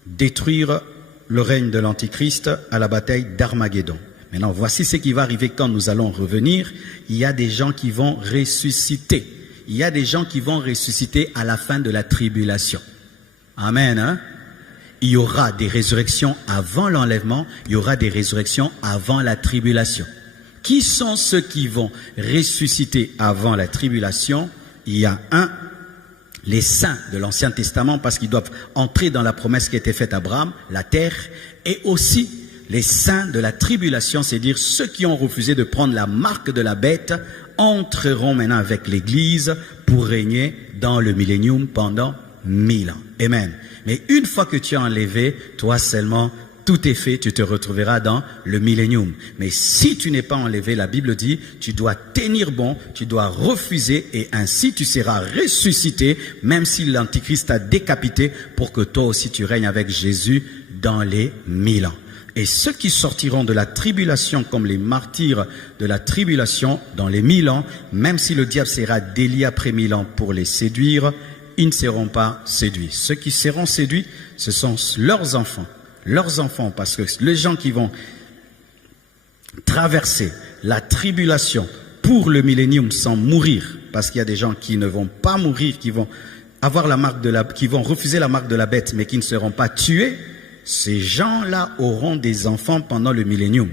détruire le règne de l'Antichrist à la bataille d'Armageddon. Maintenant, voici ce qui va arriver quand nous allons revenir. Il y a des gens qui vont ressusciter. Il y a des gens qui vont ressusciter à la fin de la tribulation. Amen, hein? Il y aura des résurrections avant l'enlèvement, il y aura des résurrections avant la tribulation. Qui sont ceux qui vont ressusciter avant la tribulation? Il y a les saints de l'Ancien Testament, parce qu'ils doivent entrer dans la promesse qui a été faite à Abraham, la terre, et aussi les saints de la tribulation, c'est-à-dire ceux qui ont refusé de prendre la marque de la bête, entreront maintenant avec l'Église pour régner dans le millénium pendant 1000 ans. Amen. Mais une fois que tu as enlevé, toi seulement, tout est fait, tu te retrouveras dans le millénium. Mais si tu n'es pas enlevé, la Bible dit, tu dois tenir bon, tu dois refuser, et ainsi tu seras ressuscité, même si l'Antichrist t'a décapité, pour que toi aussi tu règnes avec Jésus dans les 1000 ans. Et ceux qui sortiront de la tribulation comme les martyrs de la tribulation dans les 1000 ans, même si le diable sera délié après 1000 ans pour les séduire, ils ne seront pas séduits. Ceux qui seront séduits, ce sont leurs enfants. Leurs enfants, parce que les gens qui vont traverser la tribulation pour le millénium sans mourir, parce qu'il y a des gens qui ne vont pas mourir, qui vont avoir la marque qui vont refuser la marque de la bête, mais qui ne seront pas tués, ces gens-là auront des enfants pendant le millénium.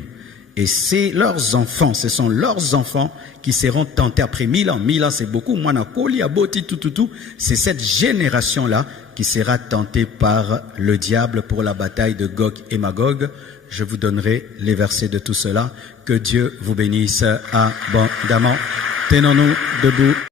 Et c'est leurs enfants, ce sont leurs enfants qui seront tentés après 1000 ans. 1000 ans, c'est beaucoup. C'est cette génération-là qui sera tentée par le diable pour la bataille de Gog et Magog. Je vous donnerai les versets de tout cela. Que Dieu vous bénisse abondamment. Tenons-nous debout.